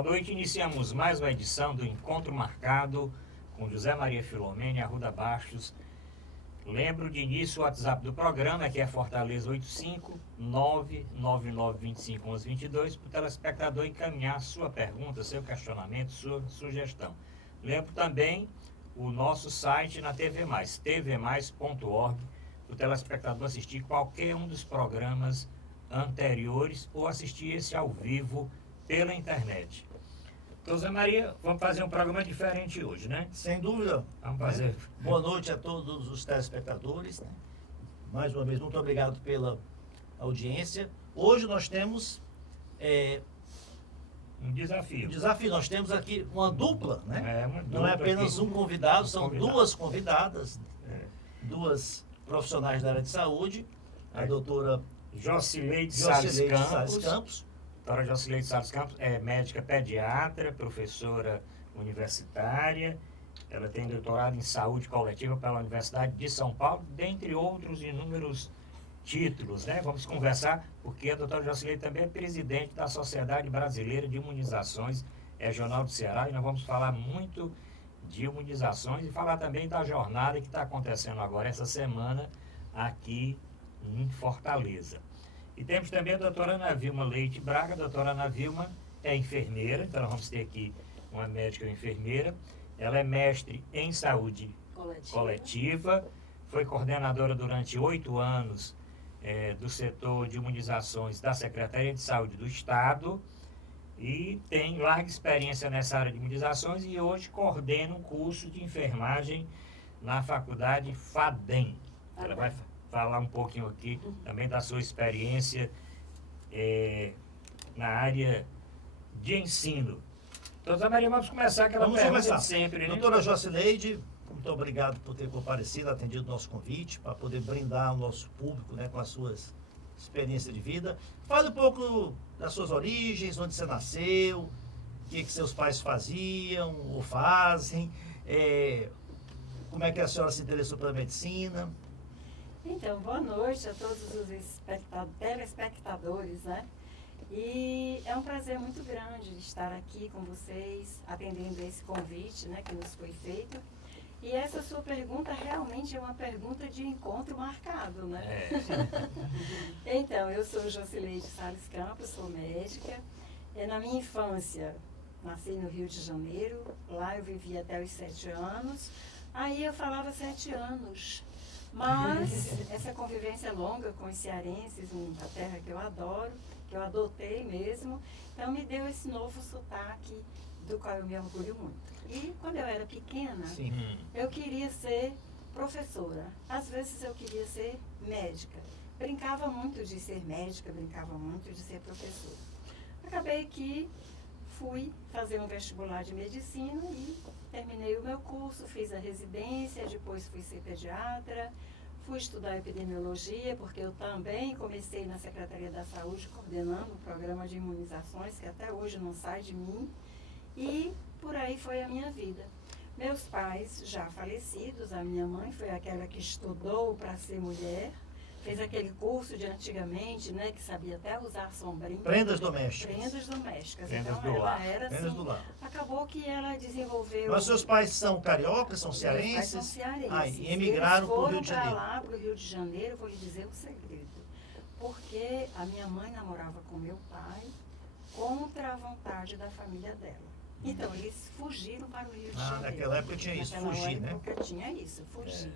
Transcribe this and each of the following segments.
Boa noite, iniciamos mais uma edição do Encontro Marcado com José Maria Filomena e Arruda Bastos. Lembro de início o WhatsApp do programa, que é Fortaleza 85999251122, para o telespectador encaminhar sua pergunta, seu questionamento, sua sugestão. Lembro também o nosso site na TV Mais, tvmais.org, para o telespectador assistir qualquer um dos programas anteriores ou assistir esse ao vivo pela internet. Então, Zé Maria, vamos fazer um programa diferente hoje, né? Sem dúvida. Vamos fazer. Boa noite a todos os telespectadores. Mais uma vez, muito obrigado pela audiência. Hoje nós temos um desafio. Nós temos aqui uma dupla, né? Uma dupla. Não é apenas aqui, um convidado, são duas convidadas, duas profissionais da área de saúde, a doutora Jocileide Salles Campos. Doutora Jocileide Salles Campos é médica pediatra, professora universitária. Ela tem doutorado em saúde coletiva pela Universidade de São Paulo, dentre outros inúmeros títulos, né? Vamos conversar, porque a doutora Jocileide também é presidente da Sociedade Brasileira de Imunizações Regional do Ceará, e nós vamos falar muito de imunizações e falar também da jornada que está acontecendo agora essa semana aqui em Fortaleza. E temos também a doutora Ana Vilma Leite Braga. A doutora Ana Vilma é enfermeira, então nós vamos ter aqui uma médica enfermeira. Ela é mestre em saúde coletiva, foi coordenadora durante 8 anos do setor de imunizações da Secretaria de Saúde do Estado e tem larga experiência nessa área de imunizações e hoje coordena um curso de enfermagem na Faculdade FADEM. Ela vai falar um pouquinho aqui também da sua experiência na área de ensino. Então, Zé Maria, vamos começar aquela pergunta de sempre, né? Doutora Jocileide, muito obrigado por ter comparecido, atendido o nosso convite, para poder brindar o nosso público, né, com as suas experiências de vida. Fale um pouco das suas origens, onde você nasceu, o que seus pais faziam ou fazem, como é que a senhora se interessou pela medicina. Então, boa noite a todos os telespectadores, né? E é um prazer muito grande estar aqui com vocês, atendendo a esse convite, né, que nos foi feito. E essa sua pergunta realmente é uma pergunta de encontro marcado, né? Então, eu sou Jocileide Salles Campos, sou médica. Na minha infância, nasci no Rio de Janeiro, lá eu vivi até os 7 anos. Aí eu falava 7 anos. Mas essa convivência longa com os cearenses, a terra que eu adoro, que eu adotei mesmo, então me deu esse novo sotaque do qual eu me orgulho muito. E quando eu era pequena, eu queria ser professora. Às vezes eu queria ser médica. Brincava muito de ser médica, brincava muito de ser professora. Acabei que fui fazer um vestibular de medicina e terminei o meu curso, fiz a residência, depois fui ser pediatra, fui estudar epidemiologia, porque eu também comecei na Secretaria da Saúde coordenando o programa de imunizações, que até hoje não sai de mim, e por aí foi a minha vida. Meus pais já falecidos, a minha mãe foi aquela que estudou para ser mulher, fez aquele curso de antigamente, né, que sabia até usar sombrinha. Prendas domésticas. Prendas domésticas. Prendas então, do ela lar. era Prendas assim, do lar. acabou que ela desenvolveu... Mas seus pais são cariocas, são Meus cearenses? pais são cearenses. E emigraram para o Rio Eles de foram Janeiro. para lá, para o Rio de Janeiro, vou lhe dizer um segredo. Porque a minha mãe namorava com meu pai contra a vontade da família dela. Então, eles fugiram para o Rio de Janeiro. Naquela época tinha isso, Naquela fugir, né? época tinha isso, fugir.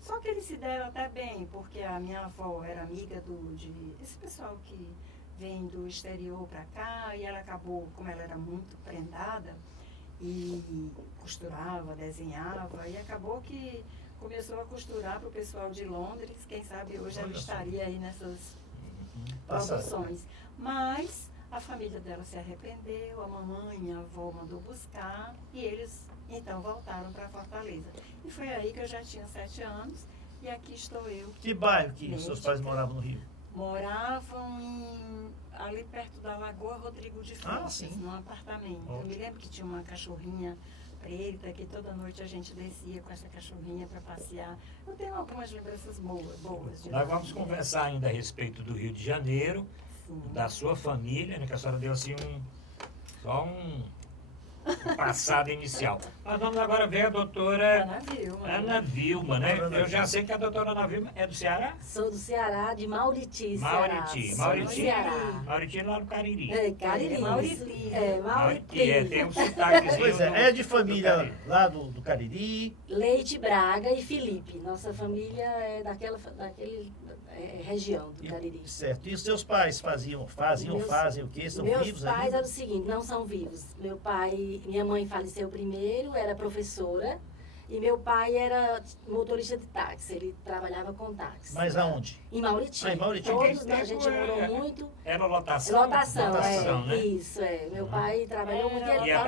Só que eles se deram até bem, porque a minha avó era amiga desse pessoal que vem do exterior para cá, e ela acabou, como ela era muito prendada, e costurava, desenhava, e acabou que começou a costurar para o pessoal de Londres, quem sabe hoje ela estaria aí nessas produções. Mas a família dela se arrependeu, a mamãe e a avó mandou buscar, e eles então voltaram para Fortaleza. E foi aí que eu já tinha 7 anos, e aqui estou eu. Que bairro que seus pais moravam no Rio? Moravam ali perto da Lagoa Rodrigo de Freitas, num apartamento. Ótimo. Eu me lembro que tinha uma cachorrinha preta, que toda noite a gente descia com essa cachorrinha para passear. Eu tenho algumas lembranças boas de lá. Nós vamos conversar ainda a respeito do Rio de Janeiro, Sim. da sua família, né, que a senhora deu assim Só um passado inicial. Mas vamos agora ver a doutora Ana Vilma, né? Eu já sei que a doutora Ana Vilma é do Ceará? Sou do Ceará, de Mauriti, Mauriti. Ceará. Sou do Ceará. Mauriti lá no Cariri. É, Cariri. Mauriti. Mauriti. Tem um sotaquezinho. Pois é de família lá do Cariri. Leite Braga e Felipe. Nossa família é daquele região do Cariri. Certo. E os seus pais fazem o quê? São meus vivos pais ainda? eram o seguinte, não são vivos. Minha mãe faleceu primeiro, era professora, e meu pai era motorista de táxi, ele trabalhava com táxi. Mas aonde? Em Mauriti. Em Mauriti. Todos, a gente morou muito. Era lotação? Lotação, né? Isso, Meu pai trabalhou muito. Ele Ia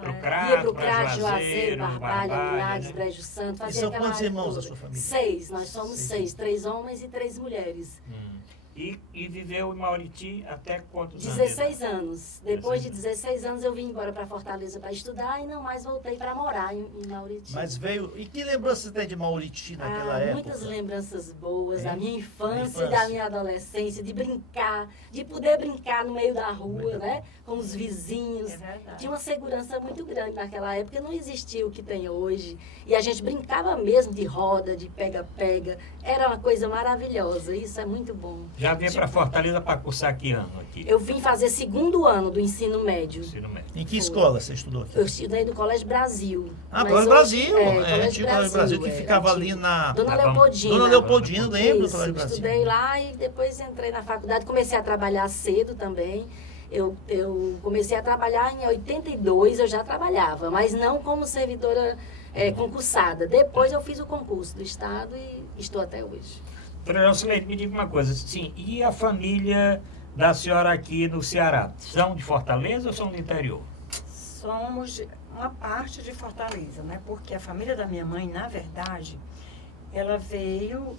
pro Crato, ia pro Crato, Juazeiro, Barbalha, Milagres, né? Brejo Santo. E Fazia são aquela quantos irmãos da toda. sua família? 6, nós somos 6, 3 homens e 3 mulheres. E viveu em Mauriti até quantos 16 anos? anos. Depois de 16 anos eu vim embora para Fortaleza para estudar e não mais voltei para morar em Mauriti. Mas veio... E que lembranças tem de Mauriti naquela época? Muitas lembranças boas, da minha Da infância e infância. da minha adolescência, de brincar, de poder brincar no meio da rua, né? Com os vizinhos. É verdade. Tinha uma segurança muito grande naquela época, não existia o que tem hoje. E a gente brincava mesmo de roda, de pega-pega. Era uma coisa maravilhosa, isso é muito bom. Já veio para Fortaleza para cursar que ano aqui? Eu vim fazer 2º ano do ensino médio. Ensino médio. Em que escola você estudou aqui? Eu estudei no Colégio Brasil. Ah, Mas Colégio hoje- Brasil. Colégio Tinha o Colégio Brasil que ficava ali na... Dona Tá bom. Leopoldina. Dona Leopoldina, eu lembro do Isso, Colégio Brasil. estudei lá e depois entrei na faculdade. Comecei a trabalhar cedo também. Eu comecei a trabalhar em 82, eu já trabalhava, mas não como servidora concursada. Depois eu fiz o concurso do Estado e estou até hoje. Doutora Jocilene, me diga uma coisa, sim, e a família da senhora aqui no Ceará? São de Fortaleza ou são do interior? Somos uma parte de Fortaleza, né? Porque a família da minha mãe, na verdade, ela veio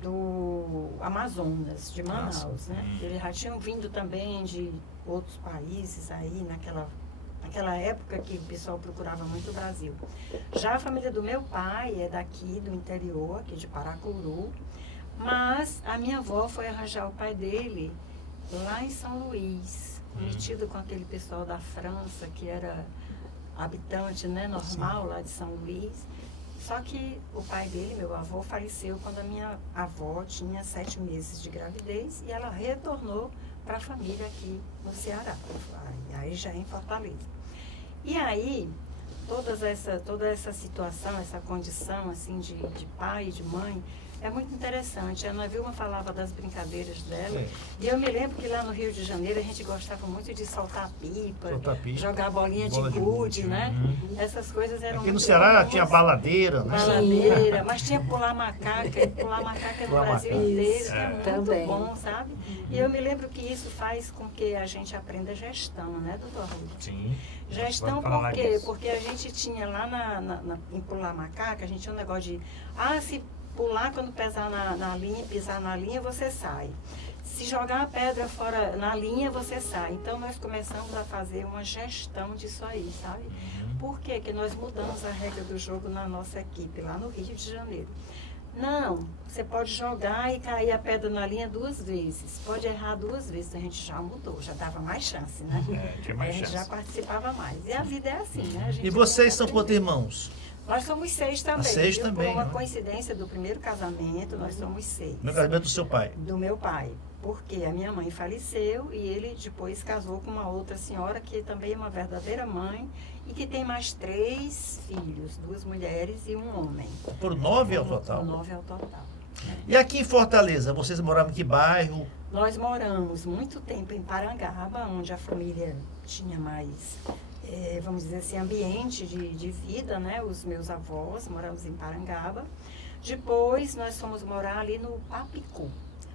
do Amazonas, de Manaus, né? Eles já tinham vindo também de outros países aí naquela época que o pessoal procurava muito o Brasil. Já a família do meu pai é daqui do interior, aqui de Paracuru, mas a minha avó foi arranjar o pai dele lá em São Luís, metido com aquele pessoal da França que era habitante, né, normal lá de São Luís. Só que o pai dele, meu avô, faleceu quando a minha avó tinha 7 meses de gravidez e ela retornou para a família aqui no Ceará, aí já em Fortaleza. E aí, toda essa situação, essa condição assim de pai e de mãe, é muito interessante. A Ana Vilma falava das brincadeiras dela. E eu me lembro que lá no Rio de Janeiro a gente gostava muito de soltar pipa, jogar bolinha de gude, né? Essas coisas eram Aqui no muito Ceará boas. tinha baladeira, né? Baladeira, mas tinha pular macaca no Brasil inteiro, que é muito Também. bom, sabe? E eu me lembro que isso faz com que a gente aprenda gestão, né, doutor Rui? Sim. Gestão Vamos falar por quê? disso. Porque a gente tinha lá em pular macaca, a gente tinha um negócio de, se pular quando pisar na linha, você sai. Se jogar a pedra fora na linha, você sai. Então, nós começamos a fazer uma gestão disso aí, sabe? Por quê? Que nós mudamos a regra do jogo na nossa equipe, lá no Rio de Janeiro. Não, você pode jogar e cair a pedra na linha 2 vezes. Pode errar 2 vezes, a gente já mudou, já dava mais chance, né? Tinha mais a gente chance. já participava mais. E a vida é assim, né? A gente E vocês são aprende. quantos irmãos? Nós somos 6 também. 6 viu? também, Por uma né? coincidência do primeiro casamento, nós somos 6. No casamento do seu pai. Do meu pai. Porque a minha mãe faleceu e ele depois casou com uma outra senhora que também é uma verdadeira mãe e que tem mais 3 filhos, 2 mulheres e 1 homem. Por 9 ao total. 9 ao total. E aqui em Fortaleza, vocês moravam em que bairro? Nós moramos muito tempo em Parangaba, onde a família tinha mais, vamos dizer assim, ambiente de vida, né? Os meus avós, moramos em Parangaba. Depois nós fomos morar ali no Papicu.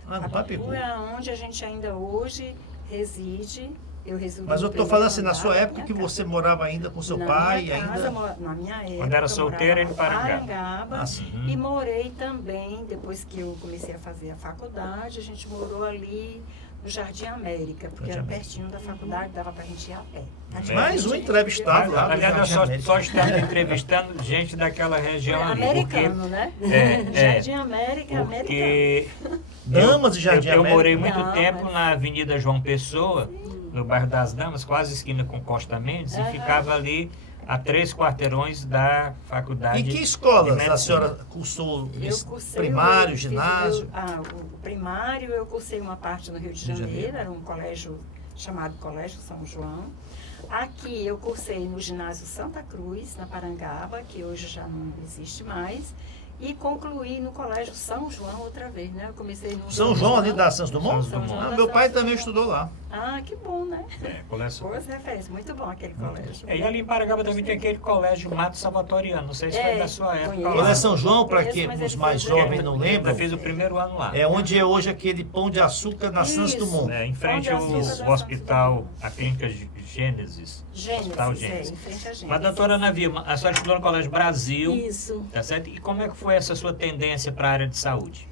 Ah, no Papicu. É onde a gente ainda hoje reside. Eu resido Mas no eu estou falando assim, primeiro na sua andar da época minha que casa. você morava ainda com seu Na pai minha casa, ainda. na minha época. Quando era eu solteira, morava em Parangaba. Parangaba. Ah, sim. E morei também, depois que eu comecei a fazer a faculdade, a gente morou ali no Jardim América, porque Jardim era América. pertinho da faculdade, dava pra gente ir a pé. Mais um entrevistado lá do Aliás, nós Jardim só América. estamos entrevistando gente daquela região ali. Americano, né? Jardim América, americano. Porque Damas de Jardim eu morei América. muito Não, tempo mas- na Avenida João Pessoa no bairro das Damas, quase esquina com Costa Mendes, e ficava ali a 3 quarteirões da faculdade. Em que de escolas medicina. a senhora cursou? Eu cursei Primário, fiz ginásio? o primário eu cursei uma parte no Rio de Janeiro, era um colégio chamado Colégio São João. Aqui eu cursei no ginásio Santa Cruz, na Parangaba, que hoje já não existe mais. E concluí no Colégio São João outra vez, né? Eu comecei no São João, ali da Santos Dumont? Santos Dumont. Ah, meu pai também estudou lá. Ah, que bom, né? Colégio. Boas referências, muito bom aquele colégio. E ali em Parangaba também tem aquele colégio Mato Salvatoriano, não sei se foi da sua época. conheço. Colégio São João, para Conheço, que mas os ele mais foi jovens grande. não Eu lembram, fiz o primeiro ano lá. é onde é hoje aquele Pão de Açúcar na Santos Isso. Dumont. Em frente Pão ao de Açúcar da hospital, Santos a clínica Gênesis. Hospital Gênesis, em frente a Gênesis. Mas, doutora Navi, a senhora estudou no Colégio Brasil, Isso. tá certo? E como é que foi essa sua tendência para a área de saúde?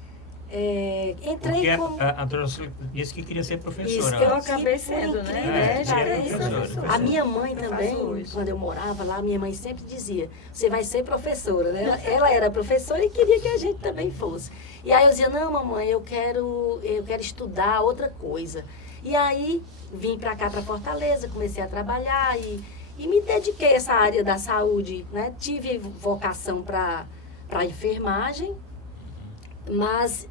Entrei Porque como... a doutora disse que queria ser professora. Isso, Eu antes. acabei sendo, né? Médica e A minha mãe Eu também, faço hoje. quando eu morava lá, minha mãe sempre dizia, você vai ser professora, né? Ela era professora e queria que a gente também fosse. E aí eu dizia, não, mamãe, eu quero estudar outra coisa. E aí vim para cá, para Fortaleza, comecei a trabalhar e me dediquei a essa área da saúde, né? Tive vocação para enfermagem, mas...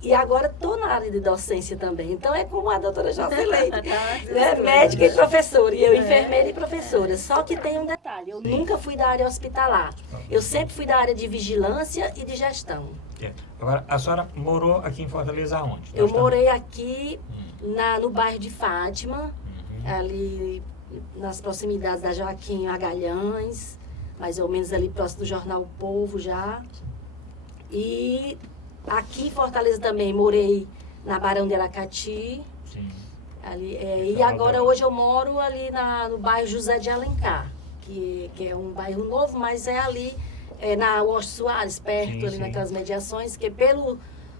e agora estou na área de docência também. Então é como a doutora Josileide, né? Médica e professora. E eu enfermeira e professora. Só que tem um detalhe, eu nunca fui da área hospitalar. Eu sempre fui da área de vigilância e de gestão. Agora, a senhora morou aqui em Fortaleza aonde? Eu morei aqui no bairro de Fátima, ali nas proximidades da Joaquim Magalhães, mais ou menos ali próximo do Jornal O Povo já. E aqui em Fortaleza também morei na Barão de Aracati. Sim. Ali, e agora hoje eu moro ali no bairro José de Alencar, que é um bairro novo, mas é ali na Washington Soares, perto Sim, ali sim. naquelas mediações, que pelo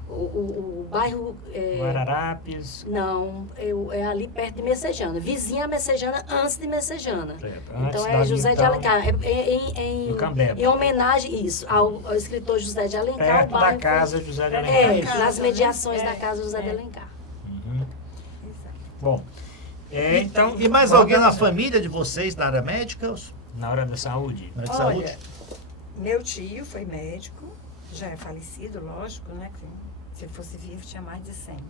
o bairro... Guararapes. Não, é ali perto de Messejana, vizinha a Messejana, antes de Messejana. Certo. Então Antes é da José de Vital, Alencar, no Cambeba. em homenagem isso, ao escritor José de Alencar. Perto o bairro da casa José de Alencar. casa, nas né? mediações da É, casa José de é. Alencar. Uhum. Bom, então... E mais alguém na família de vocês da área médica? Na hora da saúde? Na área de saúde? Olha, meu tio foi médico, já é falecido, lógico, né? Que se ele fosse vivo tinha mais de 100, né?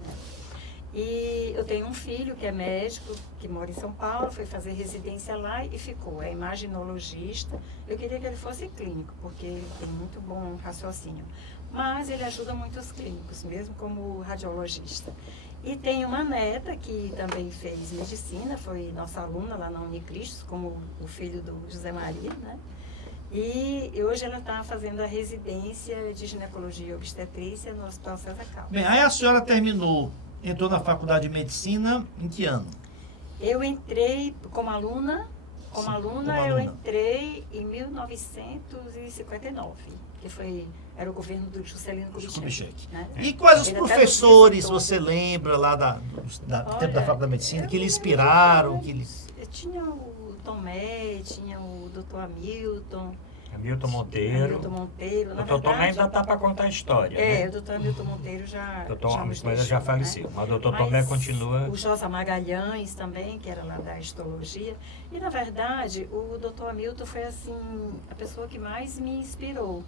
E eu tenho um filho que é médico, que mora em São Paulo, foi fazer residência lá e ficou. É imaginologista. Eu queria que ele fosse clínico, porque ele tem muito bom raciocínio. Mas ele ajuda muito os clínicos, mesmo como radiologista. E tem uma neta que também fez medicina, foi nossa aluna lá na Unicristo, como o filho do José Maria, né? E hoje ela está fazendo a residência de ginecologia e obstetrícia no Hospital César Caldas. Bem, aí a senhora entrou na faculdade de medicina em que ano? Eu entrei como aluna, Como eu aluna. entrei em 1959, que era o governo do Juscelino Kubitschek. Kubitschek. Né? E quais os Ele até professores visitou. você lembra lá do tempo da Olha, faculdade de medicina que eu lhe me inspiraram? lembro, Que lhe... Tinha o Tomé, tinha o Dr. Hamilton. Hamilton Monteiro. Hamilton Monteiro. O Na doutor Tomé verdade, ainda está para contar a história, o né? Dr. Hamilton Monteiro já Doutor nos Hamilton já deixou, faleceu, né? mas o doutor Tomé Mas continua... O Josa Magalhães também, que era lá da histologia. E, na verdade, o Dr. Hamilton foi, assim, a pessoa que mais me inspirou.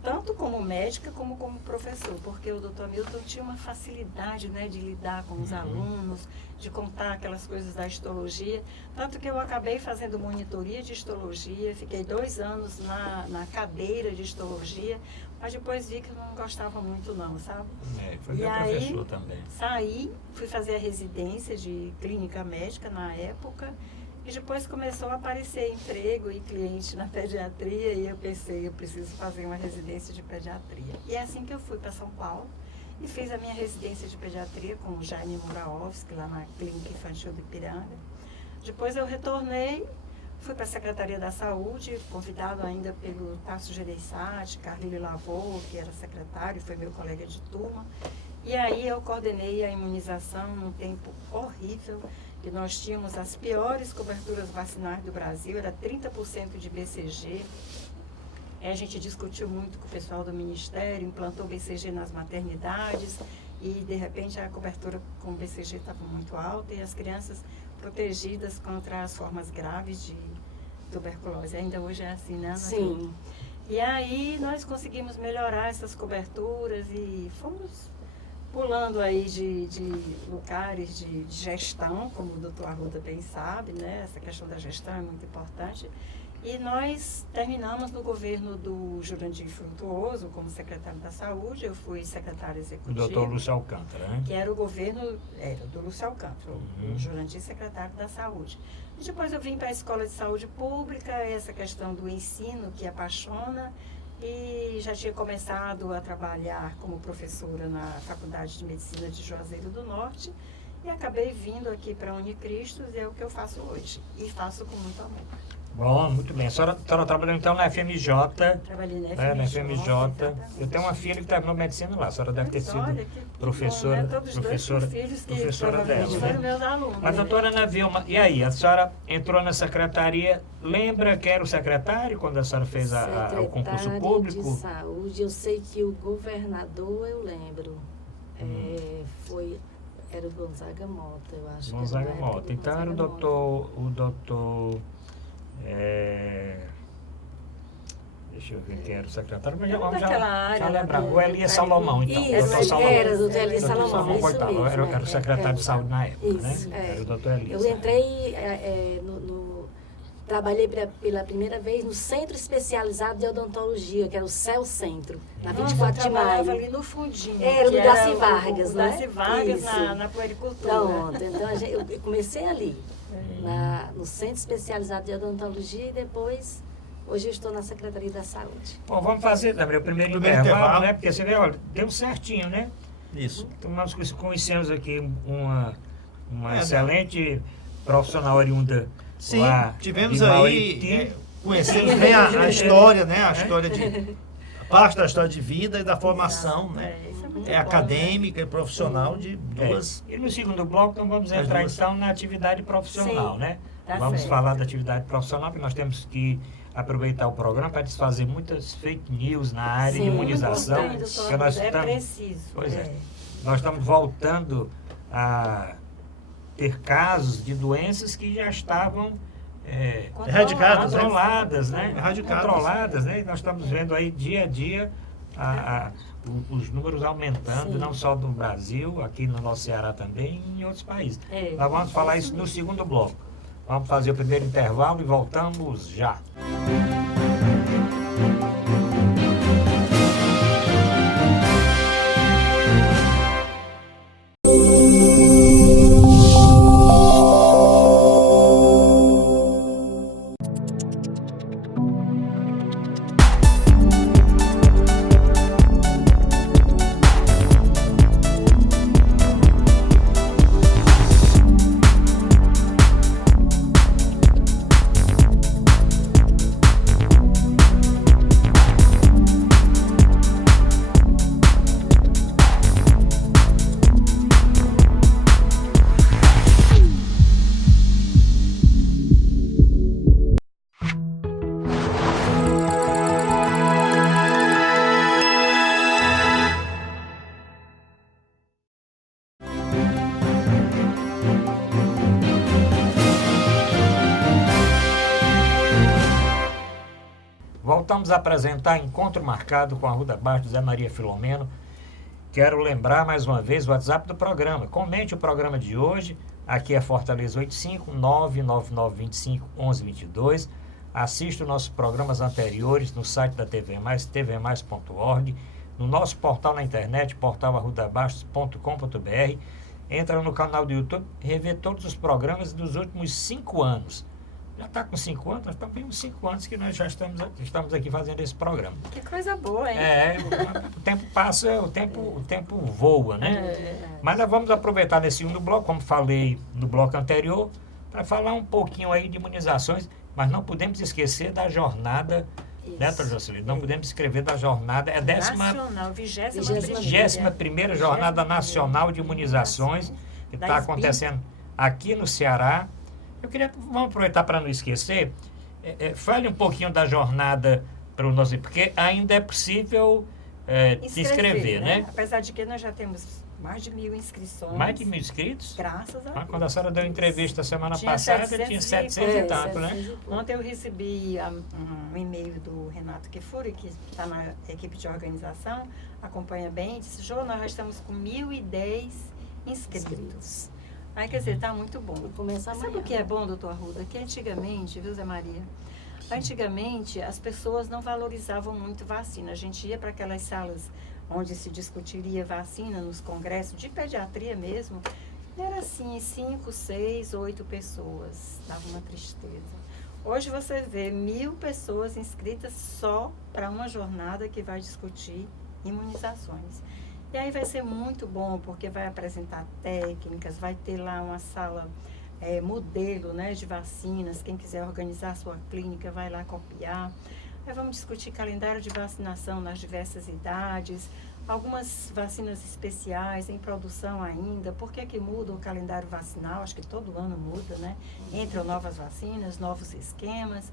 Tanto como médica, como professor. Porque o Dr. Hamilton tinha uma facilidade, né, de lidar com os alunos, de contar aquelas coisas da histologia. Tanto que eu acabei fazendo monitoria de histologia. Fiquei 2 anos na cadeira de histologia. Mas depois vi que eu não gostava muito, não, sabe? Foi E meu aí, professor também. Saí, fui fazer a residência de clínica médica na época e depois começou a aparecer emprego e cliente na pediatria e eu pensei, eu preciso fazer uma residência de pediatria. E é assim que eu fui para São Paulo e fiz a minha residência de pediatria com o Jaime Muraovski lá na Clínica Infantil de Ipiranga. Depois eu retornei, fui para a Secretaria da Saúde, convidado ainda pelo Tasso Gereissati, Carlile Lavô, que era secretário, foi meu colega de turma. E aí eu coordenei a imunização num tempo horrível, que nós tínhamos as piores coberturas vacinais do Brasil, era 30% de BCG. A gente discutiu muito com o pessoal do Ministério, implantou o BCG nas maternidades e, de repente, a cobertura com o BCG estava muito alta e as crianças protegidas contra as formas graves de tuberculose. Ainda hoje é assim, né, Ana? Sim. E aí nós conseguimos melhorar essas coberturas e fomos pulando aí de lugares de gestão, como o doutor Arruda bem sabe, né? Essa questão da gestão é muito importante. E nós terminamos no governo do Jurandir Frutuoso como secretário da Saúde. Eu fui secretária O executiva. doutor Lúcio Alcântara, né? Que era o governo do Lúcio Alcântara, o Jurandir secretário da Saúde. E depois eu vim para a Escola de Saúde Pública, essa questão do ensino que apaixona, e já tinha começado a trabalhar como professora na Faculdade de Medicina de Juazeiro do Norte, e acabei vindo aqui para a Unicristos, e é o que eu faço hoje, e faço com muito amor. Bom, muito bem. A senhora trabalhou então na FMJ. Trabalhei na FMJ. Na FMJ. Exatamente. Eu tenho uma filha que terminou medicina lá. A senhora deve ter sido Olha, que professora, bom, né? Todos professora, dois filhos que professora provavelmente dela, foram né? meus alunos. Mas, doutora Ana Vilma, e aí? A senhora entrou na secretaria, lembra quem era o secretário quando a senhora fez o concurso Secretário público? de Saúde, eu sei que o governador, eu lembro, era o Gonzaga Mota, eu acho. Gonzaga que era na época Mota. do Então era o doutor... deixa eu ver quem era o secretário, mas já vamos daquela já área, lembrar. né? O Elias Salomão, então. Isso, Doutor Salomão. era o doutor Elias Doutor Salomão, isso coitado, mesmo. era o secretário de saúde na época, Isso, né? Era o doutor Elias. Eu entrei, trabalhei pela primeira vez no Centro Especializado de Odontologia, que era o CEL Centro, na Nossa, 24 de eu trabalhava maio. ali no fundinho. Era que do Darcy Vargas, o né? Darcy Vargas Isso. na puericultura. Pronto, então eu comecei ali, no Centro Especializado de Odontologia, e depois, hoje eu estou na Secretaria da Saúde. Bom, vamos fazer também o primeiro Primeiro intervalo, intervalo. né? Porque você vê, olha, deu certinho, né? Isso. Então nós conhecemos aqui uma É, excelente profissional oriunda Sim, lá tivemos de aí, Mauriti. conhecemos bem a história, né? A história parte da história de vida e da formação, né? Isso é muito É bom, acadêmica e profissional de duas. E no segundo bloco, então vamos As entrar duas. então na atividade profissional, Sim, né? tá Vamos certo. falar da atividade profissional, porque nós temos que aproveitar o programa para desfazer muitas fake news na área de Sim, imunização. importante, Porque nós é estamos, preciso. pois é, nós estamos voltando a ter casos de doenças que já estavam Erradicadas, né? controladas, né? Erradicadas. Controladas, né? E nós estamos vendo aí dia a dia os números aumentando, Sim. não só no Brasil, aqui no nosso Ceará também, e em outros países. É. Nós vamos falar isso no segundo bloco. Vamos fazer o primeiro intervalo e voltamos já. Voltamos a apresentar encontro marcado com a Arruda Baixo do Zé Maria Filomeno. Quero lembrar mais uma vez o WhatsApp do programa. Comente o programa de hoje. Aqui é Fortaleza 85 99925 1122. Assista os nossos programas anteriores no site da TV Mais, tvmais.org, no nosso portal na internet, portalarrudabastos.com.br. Entra no canal do YouTube, revê todos os programas dos últimos 5 anos. Já está com 5 anos, nós estamos com uns 5 anos que nós já estamos aqui fazendo esse programa. Que coisa boa, hein? O tempo passa, o tempo voa, né? Mas nós vamos aproveitar nesse segundo bloco, como falei no bloco anterior, para falar um pouquinho aí de imunizações, mas não podemos esquecer da jornada, né, doutora Jocelyn? Não podemos escrever da jornada, é a Nacional, 21ª Jornada Nacional de Imunizações, que está acontecendo aqui no Ceará. Vamos aproveitar para não esquecer, fale um pouquinho da jornada para o nosso... Porque ainda é possível se inscrever, né? Apesar de que nós já temos mais de 1.000 inscrições. Mais de 1.000 inscritos? Graças a Deus. Quando a senhora deu entrevista semana Tinha passada, 700 tinha e 700 e pouco. tanto, né? Ontem eu recebi um e-mail do Renato Kifuri, que está na equipe de organização, acompanha bem, disse, Jô, nós já estamos com 1.010 inscritos. Aí, quer dizer, está muito bom. Sabe o que é bom, doutor Arruda? Que antigamente, viu, Zé Maria? Antigamente, as pessoas não valorizavam muito vacina. A gente ia para aquelas salas onde se discutiria vacina, nos congressos de pediatria mesmo, era assim, 5, 6, 8 pessoas. Dava uma tristeza. Hoje você vê 1.000 pessoas inscritas só para uma jornada que vai discutir imunizações. E aí vai ser muito bom, porque vai apresentar técnicas, vai ter lá uma sala modelo, né, de vacinas. Quem quiser organizar a sua clínica vai lá copiar. Aí vamos discutir calendário de vacinação nas diversas idades, algumas vacinas especiais em produção ainda. Por que que muda o calendário vacinal? Acho que todo ano muda, né? Entram novas vacinas, novos esquemas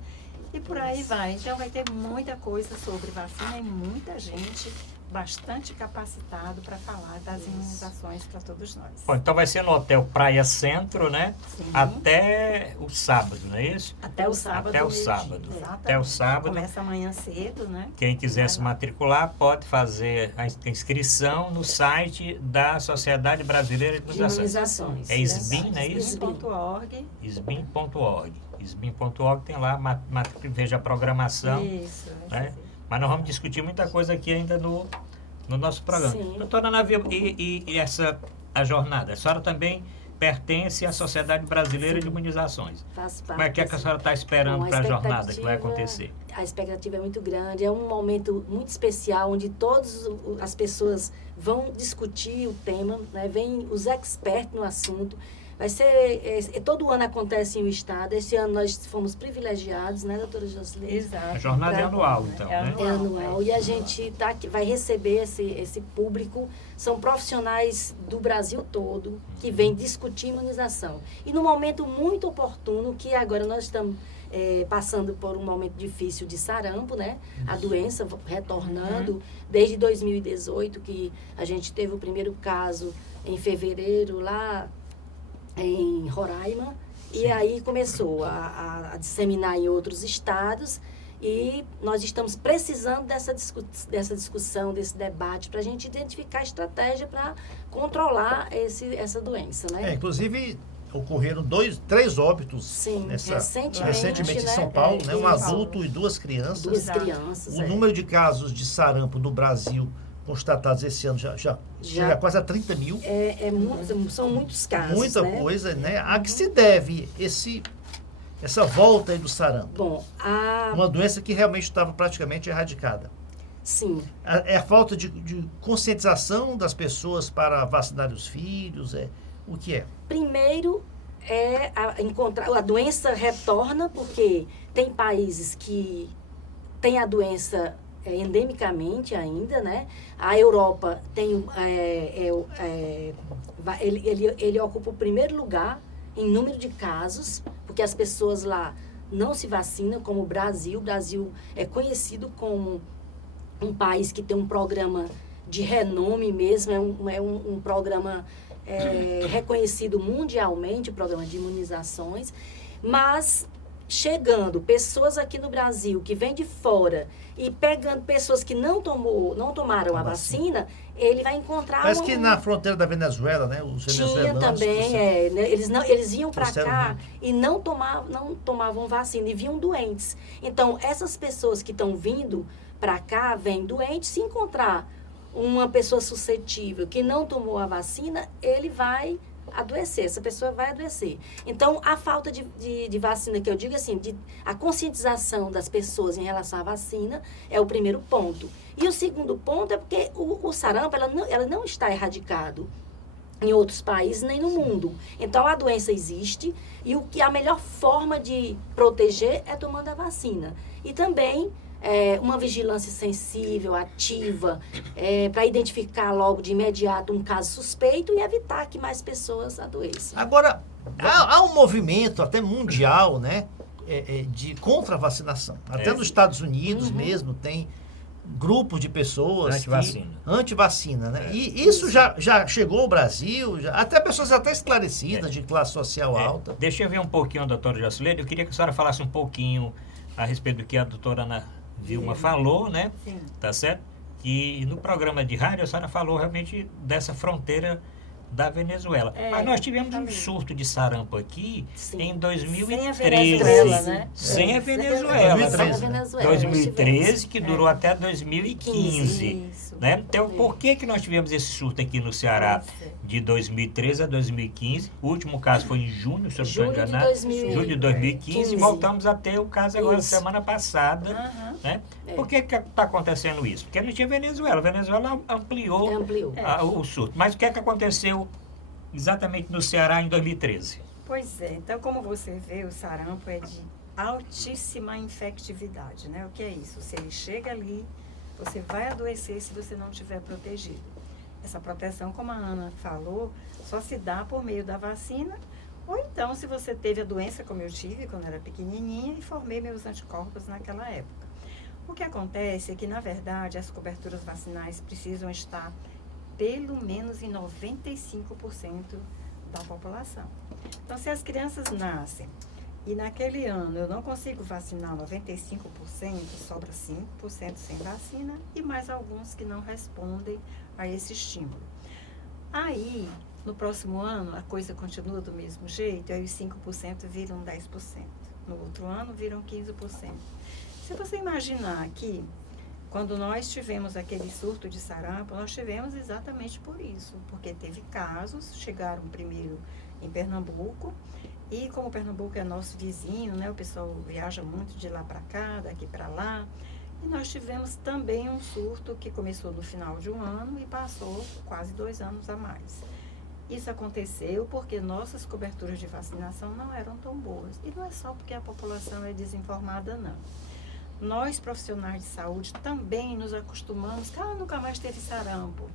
e por aí vai. Então vai ter muita coisa sobre vacina e muita gente bastante capacitado para falar das imunizações para todos nós. Bom, então vai ser no Hotel Praia Centro, né? Sim. Até o sábado, não é isso? Até o sábado. Até o meio-dia. sábado. Exatamente. Até o sábado. Começa amanhã cedo, né? Quem quiser Vai se lá. matricular pode fazer a inscrição no site da Sociedade Brasileira de De Imunização. imunizações. É SBIM, não é isso? SBIM.org. SBIM.org. SBIM.org tem lá, veja a programação. Isso. Né? Mas nós vamos discutir muita coisa aqui ainda no nosso programa. Sim. Doutora Navi, e a jornada? A senhora também pertence à Sociedade Brasileira de Imunizações. Faz parte. Como é que a senhora está esperando Bom, a para a jornada que vai expectativa- acontecer? A expectativa é muito grande, é um momento muito especial, onde todas as pessoas vão discutir o tema, né? Vem os experts no assunto. Vai ser, todo ano acontece em o Estado, esse ano nós fomos privilegiados, né, doutora Jocelyn? Exato. A jornada é Pra- anual, então, É né? anual. É anual, e a gente vai receber esse público, são profissionais do Brasil todo, que vêm discutir imunização. E num momento muito oportuno, que agora nós estamos passando por um momento difícil de sarampo, né? A doença retornando, desde 2018, que a gente teve o primeiro caso em fevereiro, lá em Roraima, e aí começou a disseminar em outros estados, e nós estamos precisando dessa discussão, desse debate, para a gente identificar estratégia para controlar essa doença, né? Inclusive, ocorreram 3 óbitos Sim, recentemente, recentemente em né? São Paulo, né? Um Isso. adulto e 2 crianças. 2 Exato. crianças. O número de casos de sarampo no Brasil constatados esse ano já chega quase a 30 mil. São muitos casos, Muita né? coisa, né? A que se deve essa volta aí do sarampo? Bom, Uma doença que realmente estava praticamente erradicada. sim, É a falta de conscientização das pessoas para vacinar os filhos? O que é? primeiro a doença retorna porque tem países que têm a doença endemicamente ainda, né? A Europa tem ele ocupa o primeiro lugar em número de casos, porque as pessoas lá não se vacinam, como o Brasil. O Brasil é conhecido como um país que tem um programa de renome mesmo, é um programa reconhecido mundialmente, o programa de imunizações, mas chegando pessoas aqui no Brasil que vêm de fora e pegando pessoas que não tomaram a vacina, ele vai encontrar Parece que na fronteira da Venezuela, né? Os tinha venezuelanos também, né, eles iam para trouxeram cá muito. e não tomavam vacina e vinham doentes. Então, essas pessoas que estão vindo para cá, vêm doentes, se encontrar uma pessoa suscetível que não tomou a vacina, ele vai adoecer, essa pessoa vai adoecer. Então, a falta de vacina, que eu digo assim, a conscientização das pessoas em relação à vacina é o primeiro ponto. E o segundo ponto é porque o sarampo, ela não está erradicado em outros países nem no mundo. Então, a doença existe e a melhor forma de proteger é tomando a vacina. E também uma vigilância sensível, ativa, para identificar logo de imediato um caso suspeito e evitar que mais pessoas adoeçam. Agora, há um movimento até mundial, né? de contra-vacinação. Até É. nos Estados Unidos mesmo tem grupos de pessoas Antivacina. Antivacina, né? É. E isso já chegou ao Brasil, até pessoas até esclarecidas de classe social alta. Deixa eu ver um pouquinho, doutora Jocilene. Eu queria que a senhora falasse um pouquinho a respeito do que a doutora Ana Vilma falou, né? Sim. Tá certo? E no programa de rádio a senhora falou realmente dessa fronteira da Venezuela. Mas nós tivemos um surto de sarampo aqui Sim. em 2013. Sem a Venezuela, né? Sem a Sem a Venezuela. Venezuela. Venezuela, 2013, que É. durou até 2015. Isso. Né? Então, por que nós tivemos esse surto aqui no Ceará Pois é. de 2013 a 2015? O último caso foi em junho, se eu não estou Julho de enganado. 2015. Julho de 2015. E voltamos a ter o caso agora, Isso. semana passada. Aham. Né? É. Por que está acontecendo isso? Porque não tinha Venezuela. A Venezuela ampliou Ampliou. o surto. Mas o que é que aconteceu exatamente no Ceará em 2013? Pois é, então como você vê, o sarampo é de altíssima infectividade, né? O que é isso? Se ele chega ali, você vai adoecer se você não estiver protegido. Essa proteção, como a Ana falou, só se dá por meio da vacina, ou então se você teve a doença como eu tive quando era pequenininha e formei meus anticorpos naquela época. O que acontece é que, na verdade, as coberturas vacinais precisam estar pelo menos em 95% da população. Então, se as crianças nascem e naquele ano eu não consigo vacinar 95%, sobra 5% sem vacina e mais alguns que não respondem a esse estímulo. Aí, no próximo ano, a coisa continua do mesmo jeito, aí os 5% viram 10%. No outro ano, viram 15%. Se você imaginar aqui, quando nós tivemos aquele surto de sarampo, nós tivemos exatamente por isso, porque teve casos, chegaram primeiro em Pernambuco, e como Pernambuco é nosso vizinho, né, o pessoal viaja muito de lá para cá, daqui para lá, e nós tivemos também um surto que começou no final de um ano e passou quase 2 anos a mais. Isso aconteceu porque nossas coberturas de vacinação não eram tão boas. E não é só porque a população é desinformada, não. Nós, profissionais de saúde, também nos acostumamos que nunca mais teve sarampo.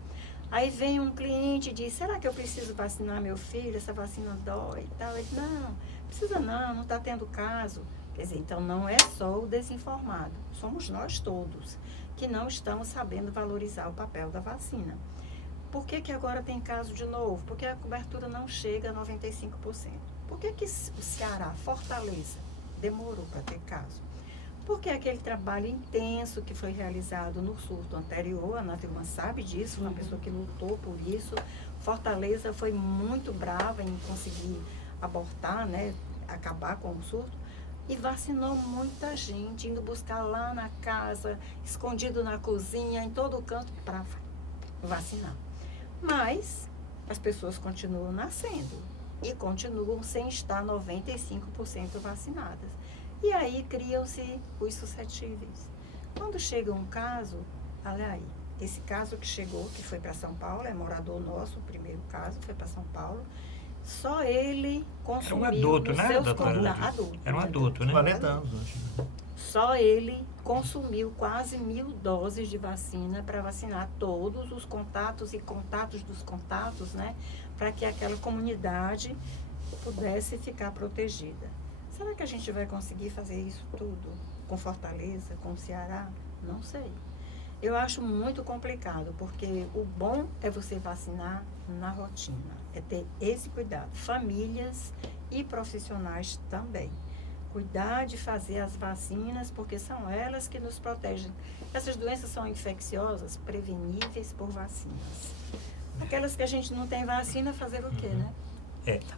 Aí vem um cliente e diz, será que eu preciso vacinar meu filho? Essa vacina dói e tal. Ele, não precisa não está tendo caso. Quer dizer, então não é só o desinformado. Somos nós todos que não estamos sabendo valorizar o papel da vacina. Por que agora tem caso de novo? Porque a cobertura não chega a 95%. Por que o Ceará, Fortaleza, demorou para ter caso? Porque aquele trabalho intenso que foi realizado no surto anterior, a Ana Vilma sabe disso, uma pessoa que lutou por isso. Fortaleza foi muito brava em conseguir abortar, né, acabar com o surto, e vacinou muita gente, indo buscar lá na casa, escondido na cozinha, em todo canto, para vacinar. Mas as pessoas continuam nascendo e continuam sem estar 95% vacinadas. E aí criam-se os suscetíveis. Quando chega um caso, olha aí, esse caso que chegou, que foi para São Paulo, é morador nosso, o primeiro caso foi para São Paulo, só ele consumiu Era um adulto, nos né, seus doutora? contatos. Adulto. Era um adulto, né? 40 anos, acho. Só ele consumiu quase 1.000 doses de vacina para vacinar todos os contatos e contatos dos contatos, né? Para que aquela comunidade pudesse ficar protegida. Será que a gente vai conseguir fazer isso tudo com Fortaleza, com Ceará? Não sei. Eu acho muito complicado, porque o bom é você vacinar na rotina, é ter esse cuidado. Famílias e profissionais também. Cuidar de fazer as vacinas, porque são elas que nos protegem. Essas doenças são infecciosas, preveníveis por vacinas. Aquelas que a gente não tem vacina, fazer o quê, né?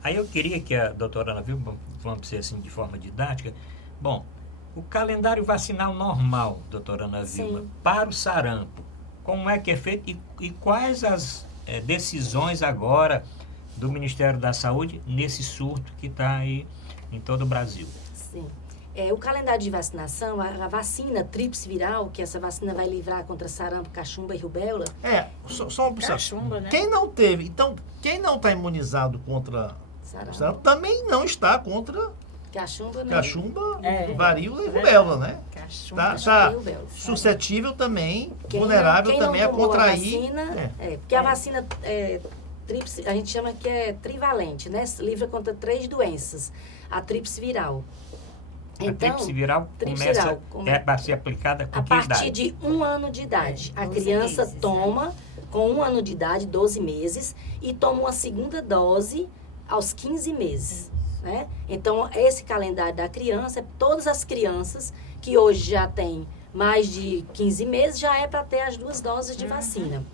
Aí eu queria que a doutora Ana Vilma, vamos dizer assim, de forma didática, bom, o calendário vacinal normal, doutora Ana Vilma, Sim. para o sarampo, como é que é feito e quais as decisões agora do Ministério da Saúde nesse surto que está aí em todo o Brasil? Sim. O calendário de vacinação, a vacina tríplice viral, que essa vacina vai livrar contra sarampo, cachumba e rubéola. Só uma observação. Cachumba, né? Quem não teve, então, quem não está imunizado contra o sarampo também não está contra Cachumba, né? cachumba, É. varíola e rubéola, né? Cachumba. Tá e rubéola. suscetível também, Quem vulnerável não, quem também não a tomou contrair. vacina, porque a vacina tríplice, a gente chama que é trivalente, né? Livra contra 3 doenças. A tríplice viral, A tríplice viral começa a ser aplicada com a que partir idade? de 1 ano de idade. A 12 criança meses, toma, com 1 ano de idade, 12 meses, e toma uma segunda dose aos 15 meses. Né? Então, esse calendário da criança, todas as crianças que hoje já têm mais de 15 meses, já é para ter as 2 doses de vacina.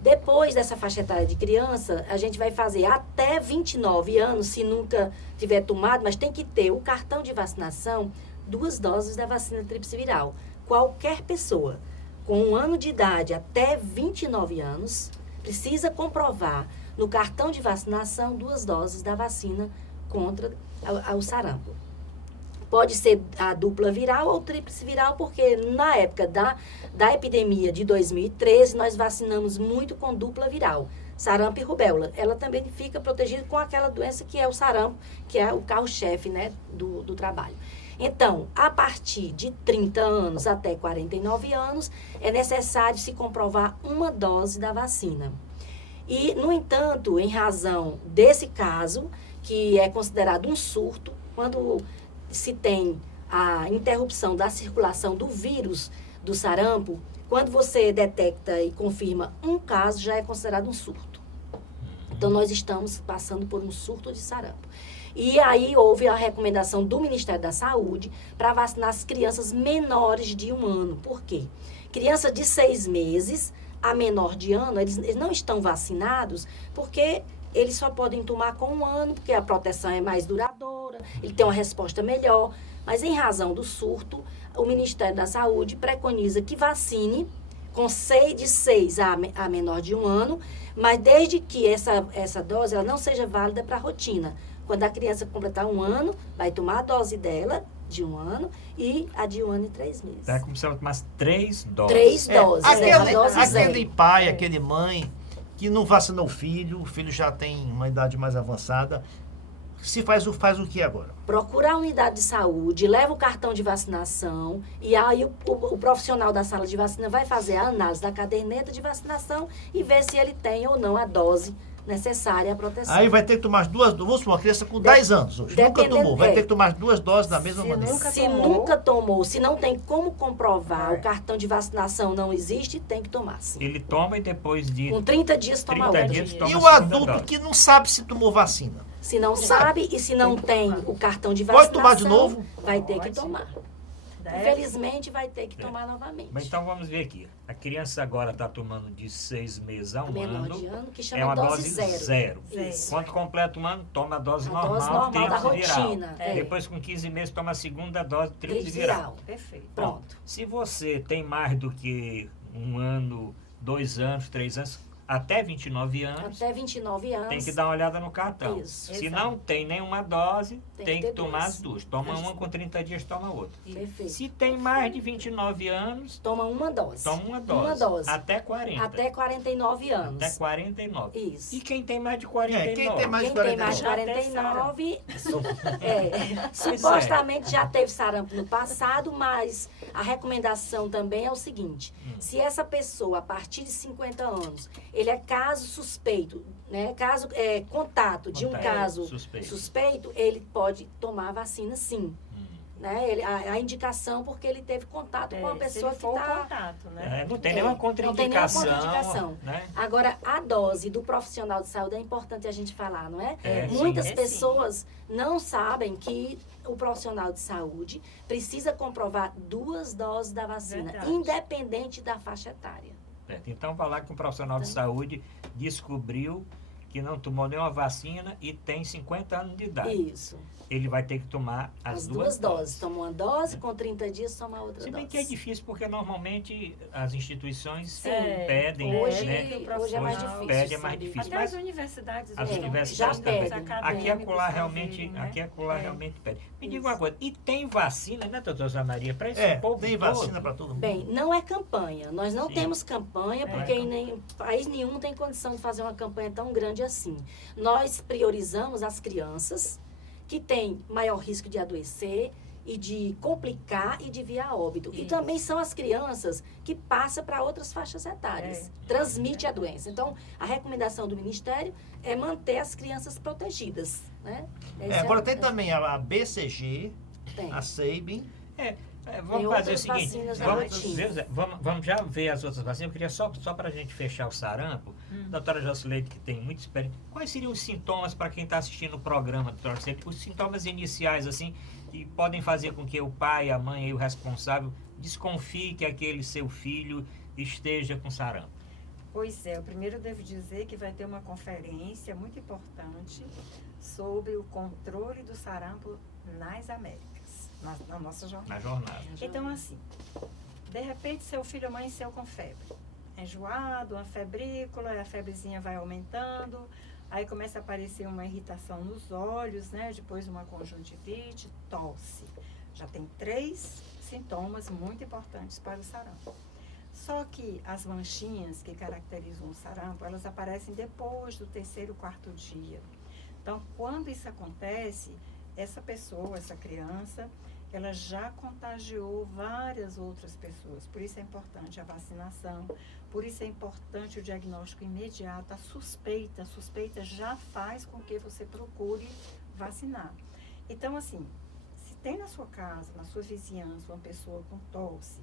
Depois dessa faixa etária de criança, a gente vai fazer até 29 anos, se nunca tiver tomado, mas tem que ter o cartão de vacinação, 2 doses da vacina tríplice viral. Qualquer pessoa com 1 ano de idade até 29 anos precisa comprovar no cartão de vacinação 2 doses da vacina contra o sarampo. Pode ser a dupla viral ou tríplice viral, porque na época da epidemia de 2013, nós vacinamos muito com dupla viral, sarampo e rubéola. Ela também fica protegida com aquela doença que é o sarampo, que é o carro-chefe, né, do trabalho. Então, a partir de 30 anos até 49 anos, é necessário se comprovar 1 dose da vacina. E, no entanto, em razão desse caso, que é considerado um surto, quando se tem a interrupção da circulação do vírus do sarampo, quando você detecta e confirma um caso, já é considerado um surto. Então, nós estamos passando por um surto de sarampo. E aí houve a recomendação do Ministério da Saúde para vacinar as crianças menores de 1 ano. Por quê? Criança de 6 meses a menor de ano, eles não estão vacinados porque eles só podem tomar com 1 ano, porque a proteção é mais duradoura, ele tem uma resposta melhor. Mas em razão do surto, o Ministério da Saúde preconiza que vacine de 6 a menor de 1 ano, mas desde que essa dose ela não seja válida para a rotina. Quando a criança completar 1 ano, vai tomar a dose dela de 1 ano e a de 1 ano e 3 meses. É como se ela tomasse 3 doses. 3 doses. Aquele pai, aquele mãe que não vacinou o filho já tem uma idade mais avançada, faz o que agora? Procura a unidade de saúde, leva o cartão de vacinação e aí o profissional da sala de vacina vai fazer a análise da caderneta de vacinação e ver se ele tem ou não a dose necessária à proteção. Aí vai ter que tomar as 2 doses. Vamos supor, uma criança com 10 anos hoje, nunca tomou, vai ter que tomar as 2 doses da mesma maneira. Se nunca tomou, se não tem como comprovar, o cartão de vacinação não existe, tem que tomar, sim. Ele toma e depois de Com 30 dias toma 30 outra. dias toma E a o segunda adulto dose. que não sabe se tomou vacina? Se não sabe e se não tem o cartão de Pode vacinação, tomar de novo? vai ter que Pode. tomar. Deve. Infelizmente, vai ter que tomar novamente. Mas então vamos ver aqui. A criança agora está tomando de 6 meses a 1 menor ano. de ano, que É chama uma dose dose zero. zero. Isso. Quando completa 1 ano, toma a dose A normal, dose normal da tríplice viral. rotina. É. Depois, com 15 meses, toma a segunda dose tríplice Tríplice viral. viral. Perfeito. Pronto. Se você tem mais do que 1 ano, 2 anos, 3 anos, até 29 anos, Até 29 anos. tem que dar uma olhada no cartão. Isso. Se Exato. não tem nenhuma dose, Tem tem que que ter tomar 2. as 2. Toma Isso. uma, com 30 dias toma outra. Perfeito. Se tem mais de 29 anos, Toma uma dose. toma uma dose. Uma dose. Até 40. Até 49 anos. Até 49. Isso. E quem tem mais de 49? Quem tem mais Quem de tem mais de 49? 49, supostamente já teve sarampo no passado, mas a recomendação também é o seguinte: se essa pessoa, a partir de 50 anos, ele é caso suspeito, né, contato de um Contato, caso suspeito. suspeito, ele pode tomar a vacina sim. Né? A indicação porque ele teve contato com a Se pessoa ele que for o está... contato, né? Não tem nenhuma contraindicação. Não tem nenhuma contraindicação. Né? Agora, a dose do profissional de saúde é importante a gente falar, não é? Sim. Muitas sim. pessoas não sabem que o profissional de saúde precisa comprovar 2 doses da vacina, Verdade. independente da faixa etária. Certo. Então, vai lá que um profissional de saúde descobriu que não tomou nenhuma vacina e tem 50 anos de idade. Isso. Ele vai ter que tomar as 2 duas doses. Toma uma dose, com 30 dias toma outra Se dose. bem que é difícil, porque normalmente as instituições Sim. pedem, Hoje, né? hoje é mais Hoje difícil. pede, é mais sabe? difícil. Até Mas as universidades as hoje universidades estão também. pedem. aqui e acolá realmente, aqui e acolá realmente pede. Me diga uma coisa, e tem vacina, né, doutora Zé Maria, para esse povo tem todo? vacina para todo mundo. Bem, não é campanha. Nós não Sim. temos campanha, porque em país nenhum tem condição de fazer uma campanha tão grande assim. Nós priorizamos as crianças que têm maior risco de adoecer e de complicar e de vir a óbito. E Isso. também são as crianças que passam para outras faixas etárias. Transmite a doença. Então, a recomendação do Ministério é manter as crianças protegidas. Né? Agora tem também a BCG, Tem. a Sabin. Vamos Tem fazer o outras seguinte, vacinas da vamos, rotina. Zé, vamos já ver as outras vacinas. Eu queria só para a gente fechar o sarampo, doutora Jocileide, que tem muita experiência, quais seriam os sintomas para quem está assistindo o programa, doutora Jocileide, os sintomas iniciais, assim, que podem fazer com que o pai, a mãe e o responsável desconfie que aquele seu filho esteja com sarampo? Pois é, eu primeiro devo dizer que vai ter uma conferência muito importante sobre o controle do sarampo nas Américas, na nossa jornada. Na jornada. Então, assim, de repente seu filho amanheceu com febre. Enjoado, uma febrícula, a febrezinha vai aumentando, aí começa a aparecer uma irritação nos olhos, né? Depois uma conjuntivite, tosse. Já tem 3 sintomas muito importantes para o sarampo. Só que as manchinhas que caracterizam o sarampo, elas aparecem depois do 3º, 4º dia. Então, quando isso acontece, essa pessoa, essa criança, ela já contagiou várias outras pessoas. Por isso é importante a vacinação, por isso é importante o diagnóstico imediato. A suspeita já faz com que você procure vacinar. Então, assim, se tem na sua casa, na sua vizinhança, uma pessoa com tosse,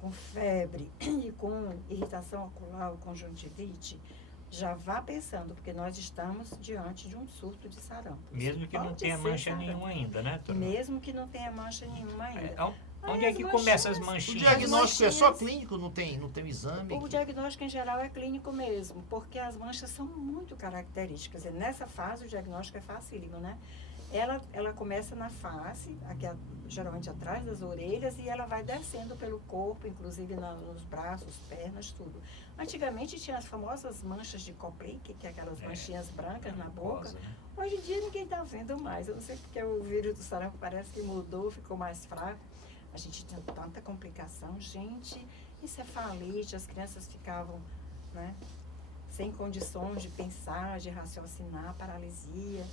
com febre e com irritação ocular ou conjuntivite, já vá pensando, porque nós estamos diante de um surto de sarampo. Mesmo que não Pode tenha ser mancha sarampo. nenhuma ainda, né, doutora? Mesmo que não tenha mancha nenhuma ainda. Onde é que começam as O manchinhas? diagnóstico é só manchinhas- clínico, não tem exame? O diagnóstico em geral é clínico mesmo, porque as manchas são muito características. E nessa fase o diagnóstico é facílimo, né? Ela começa na face, aqui geralmente atrás das orelhas, e ela vai descendo pelo corpo, inclusive nos braços, pernas, tudo. Antigamente tinha as famosas manchas de Koplik, que é aquelas manchinhas brancas na boca. Mucosa, né? Hoje em dia ninguém está vendo mais. Eu não sei porque o vírus do sarampo parece que mudou, ficou mais fraco. A gente tinha tanta complicação, gente, encefalite, as crianças ficavam, né, sem condições de pensar, de raciocinar, paralisia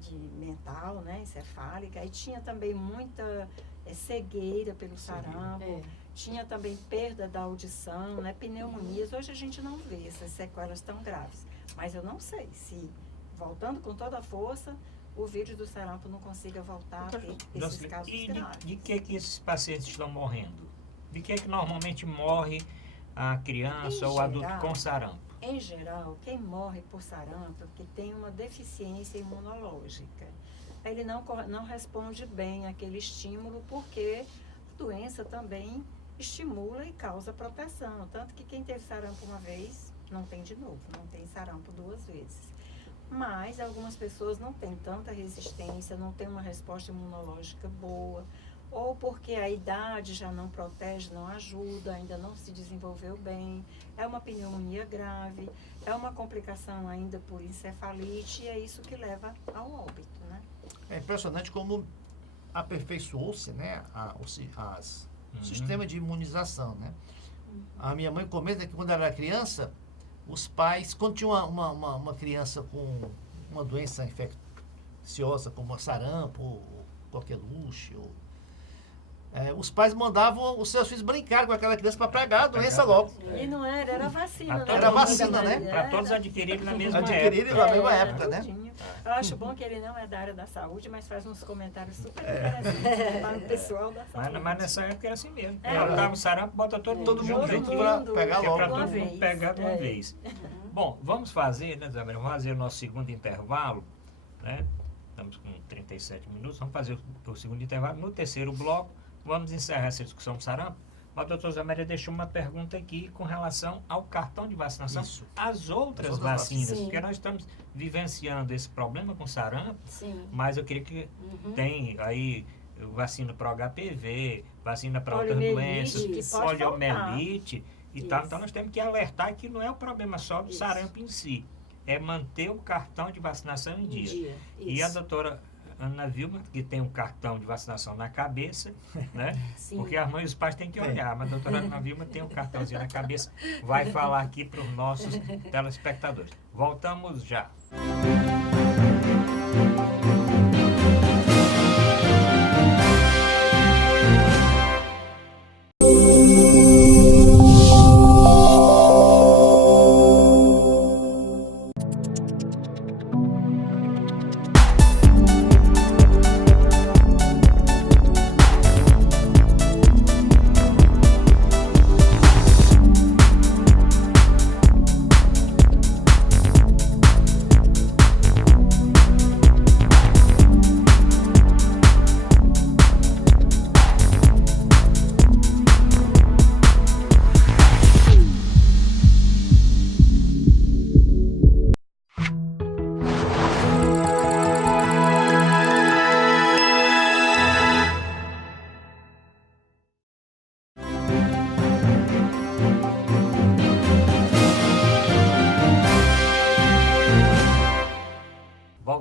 de mental, né, encefálica. E tinha também muita cegueira pelo sarampo, tinha também perda da audição, né, pneumonias. Hoje a gente não vê essas sequelas tão graves, mas eu não sei se, voltando com toda a força, o vírus do sarampo não consiga voltar a ter esses casos graves. De que esses pacientes estão morrendo? De que normalmente morre a criança ou o adulto com sarampo? Em geral, quem morre por sarampo é porque tem uma deficiência imunológica. Ele não responde bem àquele estímulo, porque a doença também estimula e causa proteção. Tanto que quem teve sarampo uma vez, não tem de novo, não tem sarampo 2 vezes. Mas algumas pessoas não têm tanta resistência, não têm uma resposta imunológica boa, ou porque a idade já não protege, não ajuda, ainda não se desenvolveu bem, é uma pneumonia grave, é uma complicação ainda por encefalite, e é isso que leva ao óbito, né? É impressionante como aperfeiçoou-se, né, o sistema de imunização, né? A minha mãe comenta que quando ela era criança, os pais, quando tinha uma criança com uma doença infecciosa, como a sarampo, ou coqueluche, os pais mandavam os seus filhos brincar com aquela criança para pegar a doença logo. E não era vacina, né? Era vacina, né? Para todos adquirirem na mesma Adquirirem época. na mesma época, né? Tudinho. Eu acho bom que ele não é da área da saúde, mas faz uns comentários super interessantes para o pessoal da saúde. Mas nessa época era assim mesmo. É. Botava o sarampo, bota todo mundo junto. junto para pra pegar logo. todo uma mundo vez. pegar de uma vez. Bom, vamos fazer, né, Zé Maria? Vamos fazer o nosso segundo intervalo, né? Estamos com 37 minutos. Vamos fazer o segundo intervalo. No terceiro bloco, vamos encerrar essa discussão do sarampo. Mas o doutor Zé Maria deixou uma pergunta aqui com relação ao cartão de vacinação, Isso. as outras As outras vacinas, vacinas. porque nós estamos vivenciando esse problema com sarampo, Sim. mas eu queria que tem aí vacina para HPV, vacina para outras Poliomielite, doenças, que pode poliomielite e tal. Isso. Então nós temos que alertar que não é o problema só do Isso. sarampo em si, é manter o cartão de vacinação em dia. E a Isso. doutora Ana Vilma, que tem um cartão de vacinação na cabeça, né? Sim. Porque as mães e os pais têm que olhar, mas a doutora Ana Vilma tem um cartãozinho na cabeça, vai falar aqui para os nossos telespectadores. Voltamos já.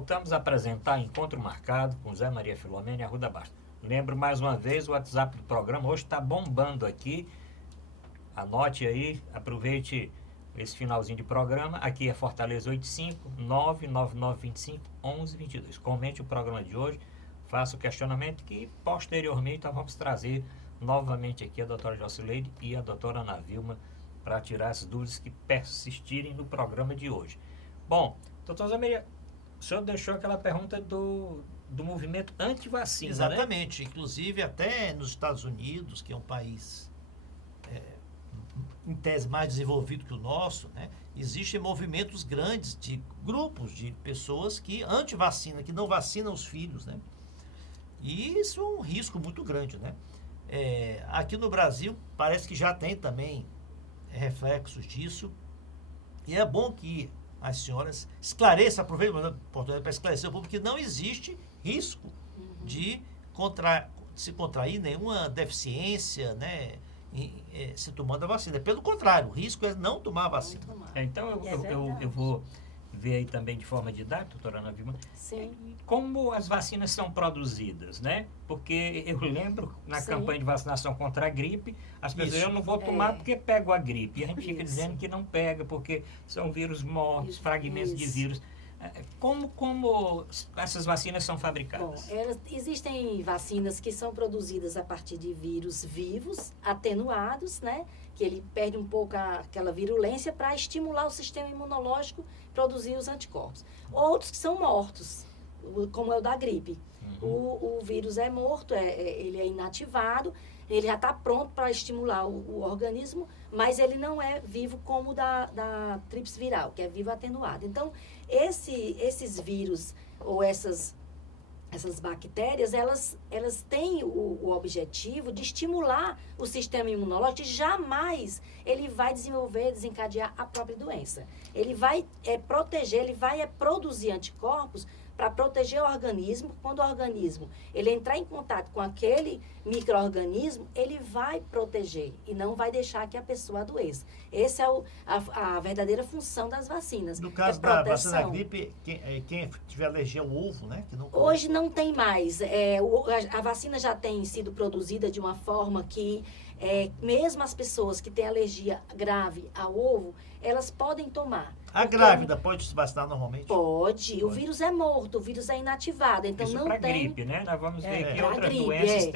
voltamos a apresentar Encontro Marcado com Zé Maria Filomena e Arruda Bastos. Lembro mais uma vez, o WhatsApp do programa hoje está bombando aqui. Anote aí, aproveite esse finalzinho de programa. Aqui é Fortaleza 85-99925-1122. Comente o programa de hoje, faça o questionamento que posteriormente nós vamos trazer novamente aqui a doutora Jocileide e a doutora Ana Vilma para tirar as dúvidas que persistirem no programa de hoje. Bom, doutor Zé Maria, o senhor deixou aquela pergunta do movimento anti-vacina, Exatamente. Né? Inclusive, até nos Estados Unidos, que é um país, em tese, mais desenvolvido que o nosso, né? Existem movimentos grandes de grupos de pessoas que anti-vacina, que não vacinam os filhos, né? E isso é um risco muito grande, né? Aqui no Brasil, parece que já tem também reflexos disso. E é bom que as senhoras esclareçam, aproveitem a oportunidade para esclarecer o público que não existe risco de se contrair nenhuma deficiência, né, se tomando a vacina. Pelo contrário, o risco é não tomar a vacina. Então, eu vou ver aí também de forma didática, doutora Ana Vilma, como as vacinas são produzidas, né? Porque eu lembro, na campanha de vacinação contra a gripe, as pessoas, eu não vou tomar porque pego a gripe. E a gente fica dizendo que não pega, porque são vírus mortos, fragmentos de vírus. Como essas vacinas são fabricadas? Bom, existem vacinas que são produzidas a partir de vírus vivos, atenuados, né? Que ele perde um pouco aquela virulência para estimular o sistema imunológico, produzir os anticorpos. Outros que são mortos, como é o da gripe. O vírus é morto, ele é inativado, ele já está pronto para estimular o organismo, mas ele não é vivo como o da tríplice viral, que é vivo atenuado. Então, esses vírus ou essas bactérias, elas têm o objetivo de estimular o sistema imunológico e jamais ele vai desencadear a própria doença. Ele vai proteger, ele vai produzir anticorpos para proteger o organismo. Quando o organismo ele entrar em contato com aquele micro-organismo, ele vai proteger e não vai deixar que a pessoa adoeça. Essa é a verdadeira função das vacinas. No caso da vacina da gripe, quem tiver alergia ao ovo, né? Que não hoje não tem mais. A vacina já tem sido produzida de uma forma que mesmo as pessoas que têm alergia grave ao ovo, elas podem tomar. A grávida pode se vacinar normalmente? Pode. O vírus é morto, o vírus é inativado. Então isso não para tem... gripe, né? Nós vamos ver que outras gripe, doenças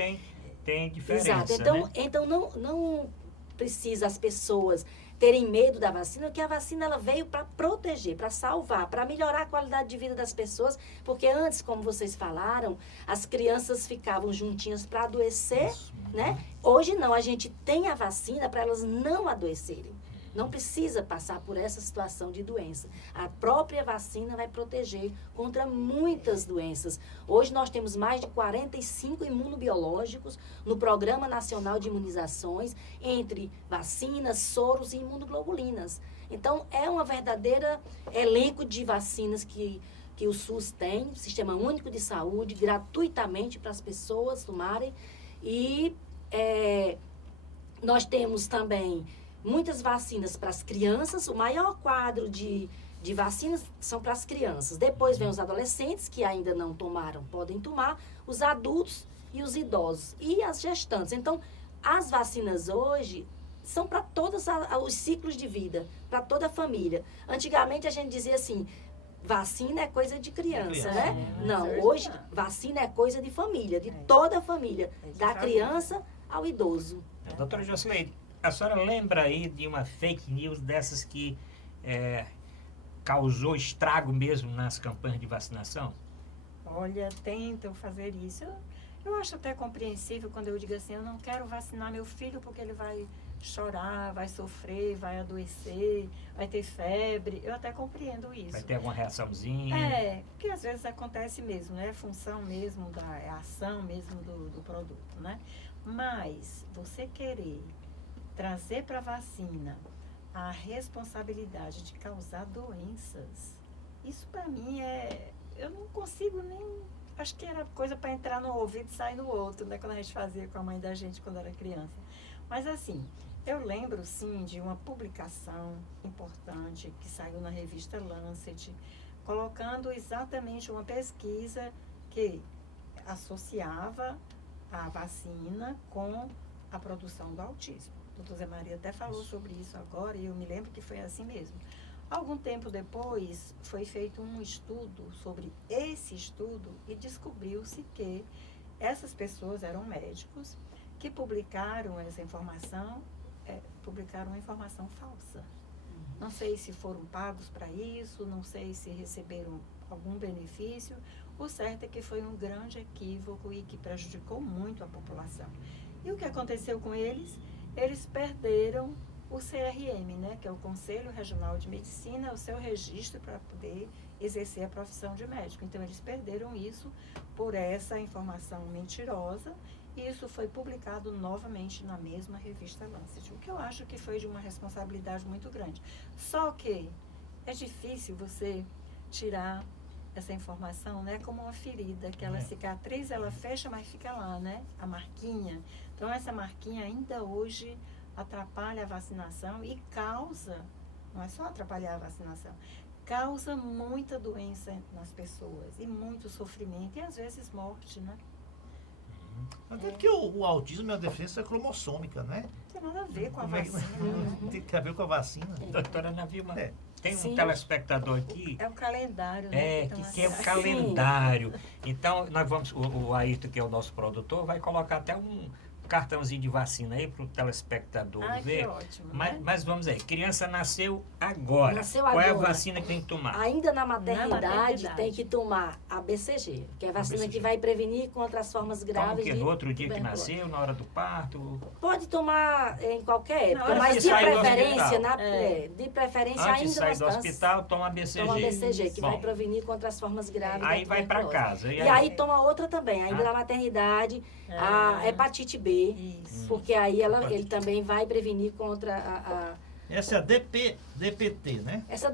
têm diferença, Exato. né? Então não precisa as pessoas terem medo da vacina, porque a vacina ela veio para proteger, para salvar, para melhorar a qualidade de vida das pessoas, porque antes, como vocês falaram, as crianças ficavam juntinhas para adoecer, né? Hoje não, a gente tem a vacina para elas não adoecerem. Não precisa passar por essa situação de doença. A própria vacina vai proteger contra muitas doenças. Hoje nós temos mais de 45 imunobiológicos no Programa Nacional de Imunizações, entre vacinas, soros e imunoglobulinas. Então, é uma verdadeira elenco de vacinas que o SUS tem, Sistema Único de Saúde, gratuitamente para as pessoas tomarem. E nós temos também muitas vacinas para as crianças. O maior quadro de vacinas são para as crianças. Depois vem os adolescentes, que ainda não tomaram, podem tomar, os adultos e os idosos. E as gestantes. Então, as vacinas hoje são para todos os ciclos de vida, para toda a família. Antigamente, a gente dizia assim, vacina é coisa de criança, né? Não, hoje, vacina é coisa de família, de toda a família, da criança ao idoso. Doutora Jocileide, a senhora lembra aí de uma fake news dessas que causou estrago mesmo nas campanhas de vacinação? Olha, tentam fazer isso. Eu acho até compreensível quando eu digo assim, eu não quero vacinar meu filho porque ele vai chorar, vai sofrer, vai adoecer, vai ter febre. Eu até compreendo isso. Vai ter alguma reaçãozinha? Porque às vezes acontece mesmo, né? É função mesmo, é a ação mesmo do produto, né? Mas você querer trazer para a vacina a responsabilidade de causar doenças, isso para mim eu não consigo nem, acho que era coisa para entrar no ouvido e sair no outro, né, quando a gente fazia com a mãe da gente quando era criança. Mas assim, eu lembro sim de uma publicação importante que saiu na revista Lancet, colocando exatamente uma pesquisa que associava a vacina com a produção do autismo. O doutor Zé Maria até falou sobre isso agora e eu me lembro que foi assim mesmo. Algum tempo depois, foi feito um estudo sobre esse estudo e descobriu-se que essas pessoas eram médicos que publicaram essa informação, publicaram uma informação falsa. Não sei se foram pagos para isso, não sei se receberam algum benefício. O certo é que foi um grande equívoco e que prejudicou muito a população. E o que aconteceu com eles? Eles perderam o CRM, né, que é o Conselho Regional de Medicina, o seu registro para poder exercer a profissão de médico. Então, eles perderam isso por essa informação mentirosa e isso foi publicado novamente na mesma revista Lancet, o que eu acho que foi de uma responsabilidade muito grande. Só que é difícil você tirar essa informação, né, como uma ferida, aquela cicatriz, ela fecha, mas fica lá, né, a marquinha. Então, essa marquinha ainda hoje atrapalha a vacinação e causa, não é só atrapalhar a vacinação, causa muita doença nas pessoas e muito sofrimento e às vezes morte, né? Até porque o autismo é uma deficiência cromossômica, né? Não tem nada a ver com a Como é que- vacina. Tem que ver com a vacina. Doutora Ana Vilma, É. tem um Sim. telespectador aqui É o calendário, né? É, que que é o estão calendário. Então, nós vamos, o Ayrton, que é o nosso produtor, vai colocar até um cartãozinho de vacina aí para o telespectador Ah, ver. que ótimo, Mas, né? mas vamos aí, criança nasceu agora. Nasceu Qual é a agora. vacina que tem que tomar? Ainda na maternidade, maternidade. tem que tomar a BCG, que é a vacina BCG. que vai prevenir contra as formas Toma o graves quê? de No outro dia que tuberculose. nasceu, na hora do parto? Pode tomar em qualquer época, hora mas que de sai do preferência, hospital. de preferência Antes de ainda sair nas do hospital, toma a BCG. toma a BCG, que vai Bom, prevenir contra as formas graves aí da vai para tuberculose. casa. E aí toma outra também, ainda Ah. na maternidade, É. a hepatite B, Isso. porque aí ele também vai prevenir contra Essa é a DPT, né? essa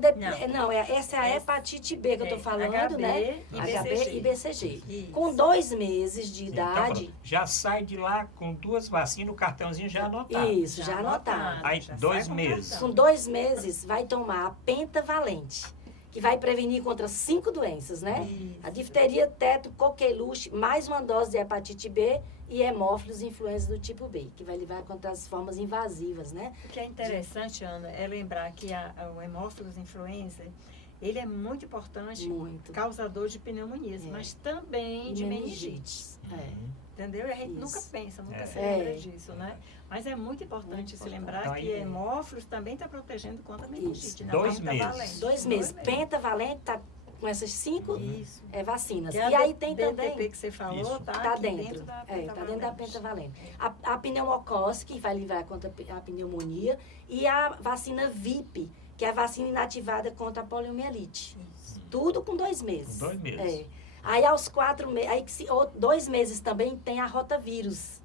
Não. essa é a hepatite B que eu tô falando, HB né? e HB BCG. e BCG. Isso. Com 2 meses de Então, idade, pronto. Já sai de lá com 2 vacinas, o cartãozinho já anotado. isso, já anotado. anotado. Aí, Já 2 sai com meses. cartão. Com 2 meses, vai tomar a pentavalente, que vai prevenir contra 5 doenças, né? Isso. A difteria, teto, coqueluche, mais uma dose de hepatite B e hemófilos influenza do tipo B, que vai livrar contra as formas invasivas, né? O que é interessante, Ana, é lembrar que o hemófilos influenza, ele é muito importante, Muito. causador de pneumonias, É. mas também de meningite. É. Entendeu? E a gente Isso. nunca pensa, nunca É. se lembra É. disso, né? Mas é muito importante Muito se importante. lembrar Então, que aí- hemófilos também está protegendo contra a meningite. Isso. Né? 2 Pentavalente. meses. 2 meses. Pentavalente tá com essas 5 Isso. vacinas. Que E a aí tem DTP também... que você falou, Isso. tá, Tá aqui dentro, da tá dentro da pentavalente. pentavalente. A pneumocose, que vai livrar contra a pneumonia, e a vacina VIP, que é a vacina inativada contra a poliomielite. Isso. Tudo com 2 meses. Com 2 meses. É. Aí aos 4 meses, aí 2 meses também tem a rotavírus,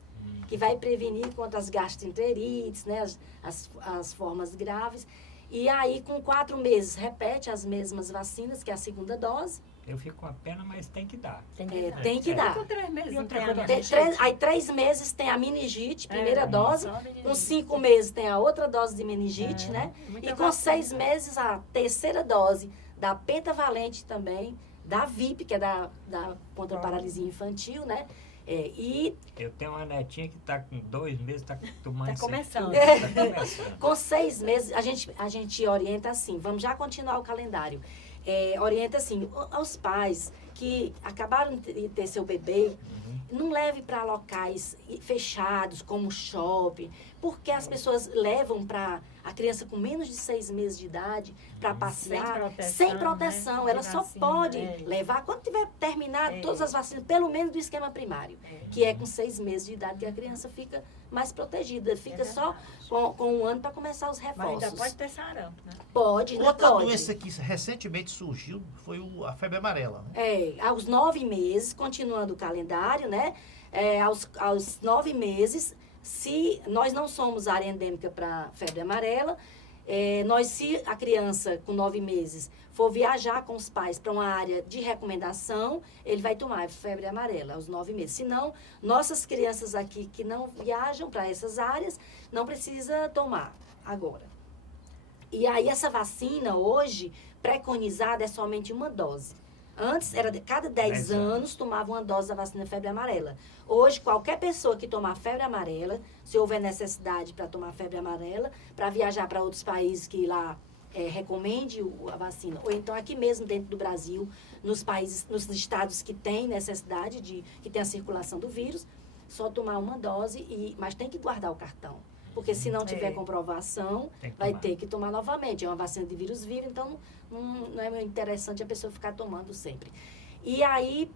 que vai prevenir contra as gastroenterites, né, as formas graves. E aí com 4 meses repete as mesmas vacinas, que é a segunda dose. Eu fico com a pena, mas tem que dar. Tem que dar. Tem que dar. Com 3 meses E não outra tem a coisa- meningite. Aí 3 meses tem a meningite, primeira dose. só a meningite. Com 5 meses tem a outra dose de meningite, É, né? muita E com vacina. 6 meses a terceira dose da pentavalente também, da VIP, que é da contra a paralisia infantil, né? E Eu tenho uma netinha que está com 2 meses, está tomando Tá isso aqui começando. tudo, tá começando. com 6 meses, a gente orienta assim, vamos já continuar o calendário. Orienta assim, aos pais que acabaram de ter seu bebê, não leve para locais fechados, como shopping, porque as pessoas levam para a criança com menos de 6 meses de idade para passear sem proteção. né? Ela De só vacina, pode é. levar, quando tiver terminado todas as vacinas, pelo menos do esquema primário, que é com 6 meses de idade, que a criança fica mais protegida, fica só com 1 ano para começar os Mas reforços. ainda pode ter sarampo, né? Pode, ainda Outra pode. doença que recentemente surgiu foi a febre amarela, né? Aos 9 meses, continuando o calendário, né? Aos 9 meses, se nós não somos área endêmica para febre amarela, se a criança com 9 meses for viajar com os pais para uma área de recomendação, ele vai tomar febre amarela aos 9 meses. Se não, nossas crianças aqui que não viajam para essas áreas, não precisa tomar agora. E aí essa vacina hoje, preconizada, é somente uma dose. Antes, era de cada 10 anos, tomava uma dose da vacina febre amarela. Hoje, qualquer pessoa que tomar febre amarela, se houver necessidade para tomar febre amarela, para viajar para outros países que lá recomende a vacina, ou então aqui mesmo dentro do Brasil, nos países, nos estados que tem necessidade, que tem a circulação do vírus, só tomar uma dose, mas tem que guardar o cartão. Porque se não tiver comprovação, vai ter que tomar novamente. É uma vacina de vírus vivo, então não é interessante a pessoa ficar tomando sempre. E aí,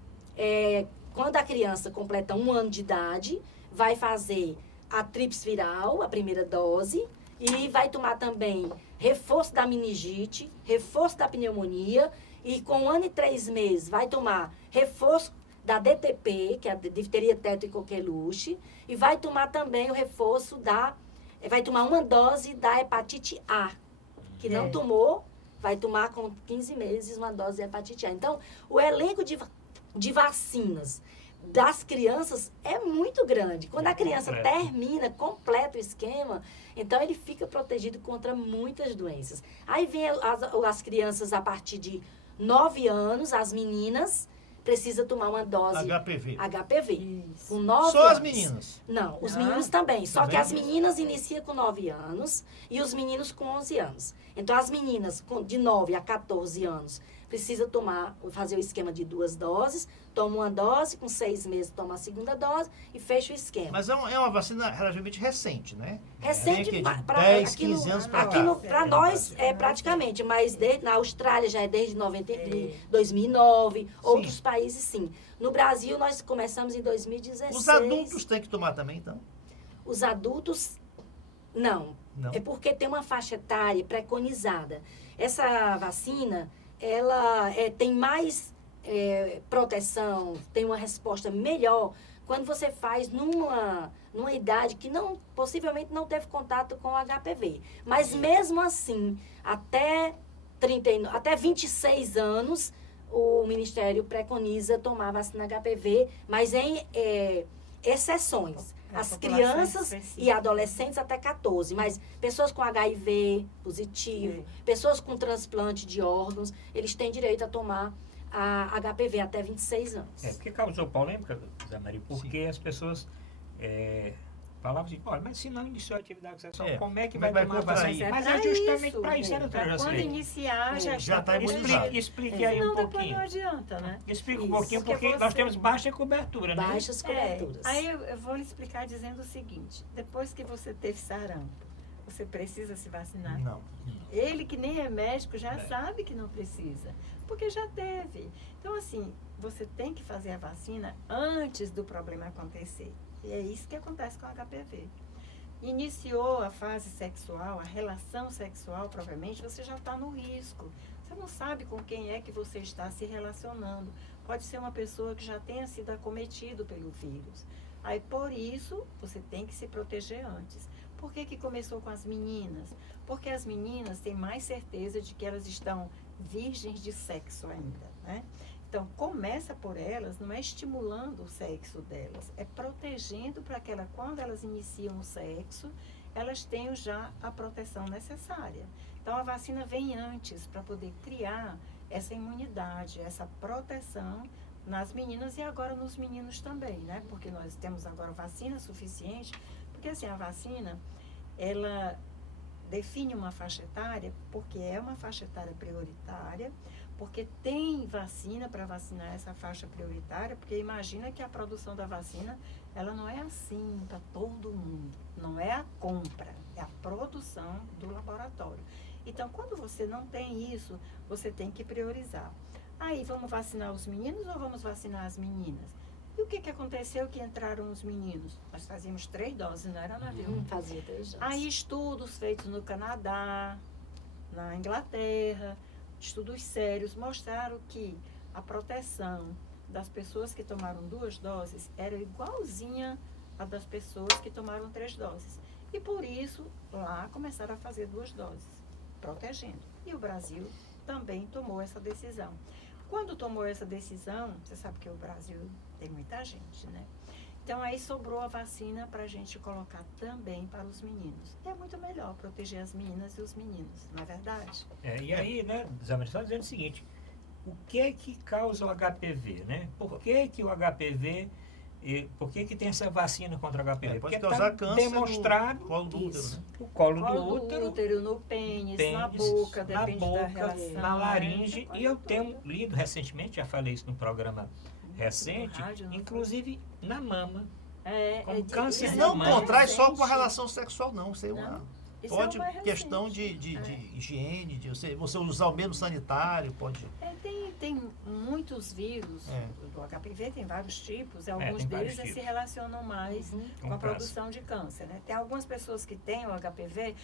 quando a criança completa 1 ano de idade, vai fazer a tríplice viral, a primeira dose, e vai tomar também reforço da meningite, reforço da pneumonia, e com 1 ano e 3 meses vai tomar reforço da DTP, que é a difteria, tétano e coqueluche, e vai tomar também o reforço vai tomar uma dose da hepatite A, que não tomou, vai tomar com 15 meses uma dose de hepatite A. Então, o elenco de vacinas das crianças é muito grande. Quando a criança completa o esquema, então ele fica protegido contra muitas doenças. Aí vem as crianças a partir de 9 anos, as meninas, precisa tomar uma dose HPV. Isso. Com 9 Só anos. as meninas? Não, os meninos também. Só que as meninas iniciam com 9 anos e os meninos com 11 anos. Então, as meninas de 9 a 14 anos precisa fazer o esquema de 2 doses, toma uma dose, com 6 meses toma a segunda dose e fecha o esquema. Mas é uma vacina relativamente recente, né? Recente, de para 10, 15 anos para cá. Para nós é praticamente, mas na Austrália já é desde 2009, outros países sim. No Brasil nós começamos em 2016. Os adultos têm que tomar também, então? Os adultos, não. É porque tem uma faixa etária preconizada. Essa vacina, ela tem mais proteção, tem uma resposta melhor quando você faz numa idade que possivelmente não teve contato com o HPV. Mas mesmo assim, até 26 anos, o Ministério preconiza tomar vacina HPV, mas em exceções. As crianças e adolescentes até 14, mas pessoas com HIV positivo, pessoas com transplante de órgãos, eles têm direito a tomar a HPV até 26 anos. Porque causou polêmica, Zé Maria, porque as pessoas falavam assim, olha, mas se não iniciou a atividade sexual, como é que vai tomar vacina? Mas é justamente para isso, né, doutora Jocely? Quando iniciar, já está imunizado. Explique aí um pouquinho. Depois não adianta, né? Explica um pouquinho, porque nós temos baixa cobertura, né? Baixas coberturas. Aí eu vou lhe explicar dizendo o seguinte, depois que você teve sarampo, você precisa se vacinar? Não. Ele, que nem é médico, já sabe que não precisa, porque já teve. Então, assim, você tem que fazer a vacina antes do problema acontecer. E é isso que acontece com o HPV. Iniciou a fase sexual, a relação sexual, provavelmente, você já está no risco. Você não sabe com quem é que você está se relacionando. Pode ser uma pessoa que já tenha sido acometido pelo vírus. Aí, por isso, você tem que se proteger antes. Por que começou com as meninas? Porque as meninas têm mais certeza de que elas estão virgens de sexo ainda, né? Então, começa por elas, não é estimulando o sexo delas, é protegendo para que quando elas iniciam o sexo, elas tenham já a proteção necessária. Então, a vacina vem antes para poder criar essa imunidade, essa proteção nas meninas e agora nos meninos também, né? Porque nós temos agora vacina suficiente, porque assim, a vacina, ela define uma faixa etária, porque é uma faixa etária prioritária, porque tem vacina para vacinar essa faixa prioritária, porque imagina que a produção da vacina, ela não é assim para todo mundo, não é a compra, é a produção do laboratório. Então, quando você não tem isso, você tem que priorizar. Aí, vamos vacinar os meninos ou vamos vacinar as meninas? E o que aconteceu que entraram os meninos? Nós fazíamos 3 doses, não era, Navio? Fazia 3 doses. Aí, estudos feitos no Canadá, na Inglaterra, estudos sérios mostraram que a proteção das pessoas que tomaram 2 doses era igualzinha à das pessoas que tomaram 3 doses. E por isso, lá começaram a fazer 2 doses, protegendo. E o Brasil também tomou essa decisão. Quando tomou essa decisão, você sabe que o Brasil tem muita gente, né? Então, aí sobrou a vacina para a gente colocar também para os meninos. É muito melhor proteger as meninas e os meninos, não é verdade? E aí, né, Zé Maria, só dizendo o seguinte, o que é que causa o HPV, né? Por que que o HPV, por que que tem essa vacina contra o HPV? Pode Porque causar está câncer demonstrado no colo do útero, Isso. né? o colo Colo do útero, útero, no pênis, na boca, depende na da boca, relação. na laringe. né? E eu tenho lido recentemente, já falei isso num programa recente, rádio, não inclusive na mama. Com de- câncer isso E de é não mama. mais contrai só com a recente. relação sexual, não. Isso é uma... Não. Isso Pode, é o mais questão recente. de higiene, de você usar o menos sanitário, pode... Tem muitos vírus É. do HPV, tem vários tipos, e tem alguns vários deles se tipos. relacionam mais Uhum. com a câncer. produção de câncer. Né? Tem algumas pessoas que têm o HPV,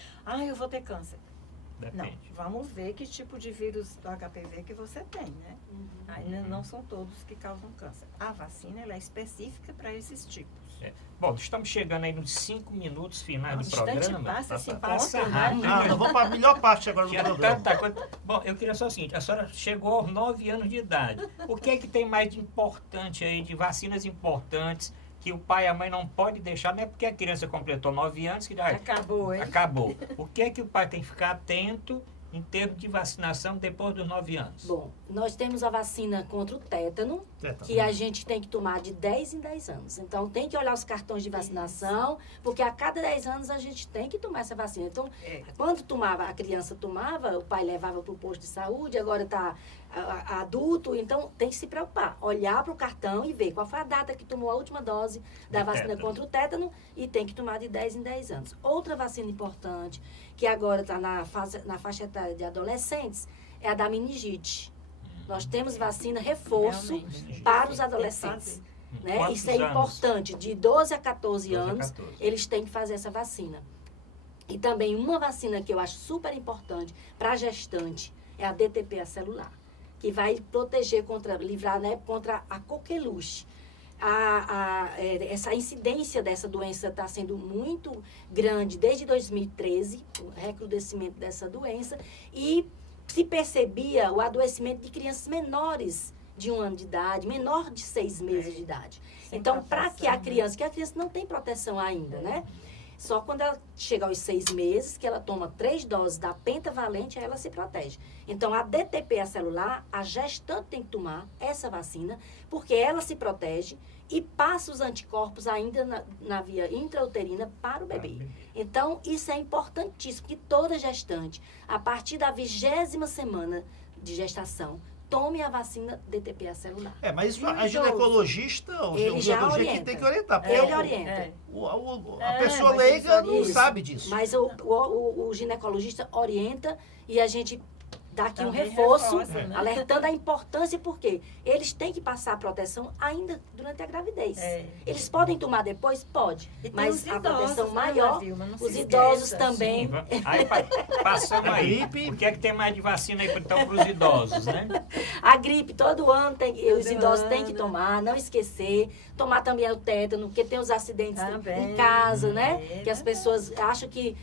eu vou ter câncer. Não, Depende. vamos ver que tipo de vírus do HPV que você tem, né? Aí não são todos que causam câncer. A vacina ela é específica para esses tipos. Bom, estamos chegando aí nos 5 minutos finais do instante programa. passa esse Passa encontro, rápido. né? Ah, nós vamos para a melhor parte agora do Tinha programa. tanta coisa. Bom, eu queria só o seguinte, a senhora chegou aos 9 anos de idade. O que é que tem mais de importante aí, de vacinas importantes, que o pai e a mãe não pode deixar, não é porque a criança completou 9 anos que Acabou, hein? acabou. O que é que o pai tem que ficar atento em termos de vacinação depois dos 9 anos? Bom, nós temos a vacina contra o tétano, Tétano. que a gente tem que tomar de 10 em 10 anos. Então, tem que olhar os cartões de vacinação, porque a cada 10 anos a gente tem que tomar essa vacina. Então, quando tomava, a criança tomava, o pai levava para o posto de saúde, agora está adulto, então tem que se preocupar. Olhar para o cartão e ver qual foi a data que tomou a última dose da De vacina tétano. contra o tétano e tem que tomar de 10 em 10 anos. Outra vacina importante, que agora está na faixa etária de adolescentes, é a da meningite. Nós temos vacina reforço Realmente. para os Tem que adolescentes. fazer. Né? Quantos Isso é anos? importante. De 12 a 14 12 a anos, 14. eles têm que fazer essa vacina. E também uma vacina que eu acho super importante para gestante é a DTP celular, que vai proteger livrar, né, contra a coqueluche. Essa incidência dessa doença está sendo muito grande desde 2013, o recrudescimento dessa doença, e se percebia o adoecimento de crianças menores de 1 ano de idade, menor de 6 meses de idade. Sem Então, para que a proteção, criança, que a criança não tem proteção ainda, né? Só quando ela chega aos 6 meses, que ela toma 3 doses da pentavalente, aí ela se protege. Então, a DTP celular, a gestante tem que tomar essa vacina, porque ela se protege e passa os anticorpos ainda na via intrauterina para o bebê. Então, isso é importantíssimo, que toda gestante, a partir da 20ª semana de gestação, tome a vacina DTP celular. Mas isso E o a ginecologista, o Ele já ginecologista que orienta. tem que orientar. Porque Ele orienta. a pessoa mas leiga eles não orientam. sabe disso. Mas o ginecologista orienta e a gente dá aqui um Também reforço, reforça, né? alertando a importância, porque eles têm que passar a proteção ainda durante a gravidez. Eles podem tomar depois? Pode. E tem Mas os a idosos, proteção né, maior, Vilma? Não se os idosos esqueça. também. Aí passamos A aí. gripe. O que é que tem mais de vacina aí então para os idosos, né? A gripe, todo ano, os Todo idosos têm que ano. tomar, não esquecer. Tomar também o tétano, porque tem os acidentes Também. em casa, né? É Que as pessoas acham que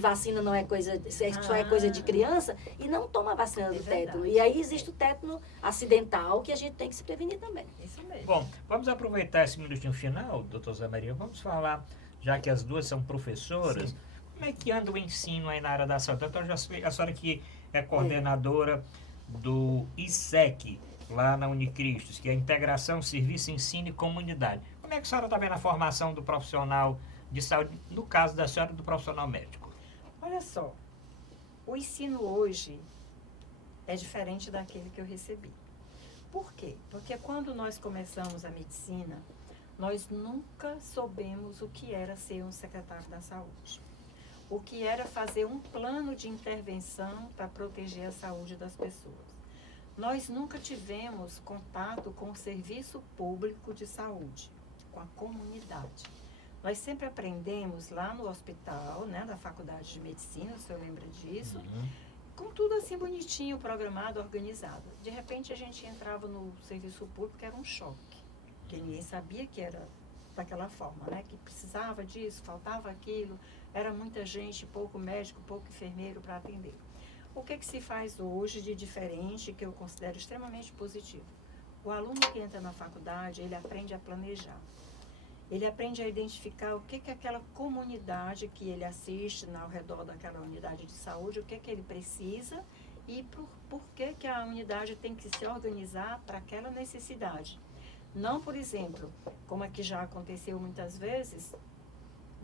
vacina não é coisa, só é coisa de criança e não toma a vacina do É verdade. tétano. E aí existe o tétano acidental que a gente tem que se prevenir também. Isso mesmo. Bom, vamos aproveitar esse minutinho final, doutor Zé Maria. Vamos falar, já que as duas são professoras, como é que anda o ensino aí na área da saúde? Doutora, a senhora que é coordenadora do ISEC, lá na Unicristos, que é a Integração Serviço, Ensino e Comunidade. Como é que a senhora está vendo a formação do profissional de saúde, no caso da senhora, do profissional médico? Olha só, o ensino hoje é diferente daquele que eu recebi. Por quê? Porque quando nós começamos a medicina, nós nunca soubemos o que era ser um secretário da saúde. O que era fazer um plano de intervenção para proteger a saúde das pessoas. Nós nunca tivemos contato com o serviço público de saúde, com a comunidade. Nós sempre aprendemos lá no hospital, né, da Faculdade de Medicina, o senhor lembra disso, com tudo assim bonitinho, programado, organizado. De repente a gente entrava no serviço público, era um choque, porque ninguém sabia que era daquela forma, né, que precisava disso, faltava aquilo, era muita gente, pouco médico, pouco enfermeiro para atender. O que se faz hoje de diferente, que eu considero extremamente positivo? O aluno que entra na faculdade, ele aprende a planejar. Ele aprende a identificar o que aquela comunidade que ele assiste ao redor daquela unidade de saúde, o que ele precisa e por que a unidade tem que se organizar para aquela necessidade. Não, por exemplo, como aqui já aconteceu muitas vezes,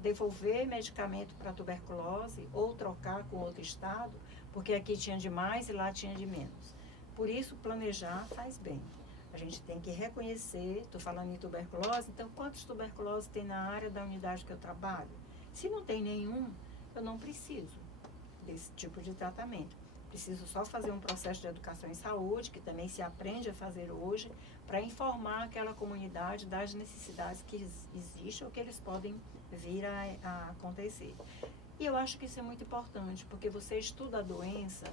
devolver medicamento para tuberculose ou trocar com outro estado, porque aqui tinha de mais e lá tinha de menos. Por isso, planejar faz bem. A gente tem que reconhecer, estou falando em tuberculose, então quantos tuberculose tem na área da unidade que eu trabalho? Se não tem nenhum, eu não preciso desse tipo de tratamento. Preciso só fazer um processo de educação em saúde, que também se aprende a fazer hoje, para informar aquela comunidade das necessidades que existem ou que eles podem vir a acontecer. E eu acho que isso é muito importante, porque você estuda a doença,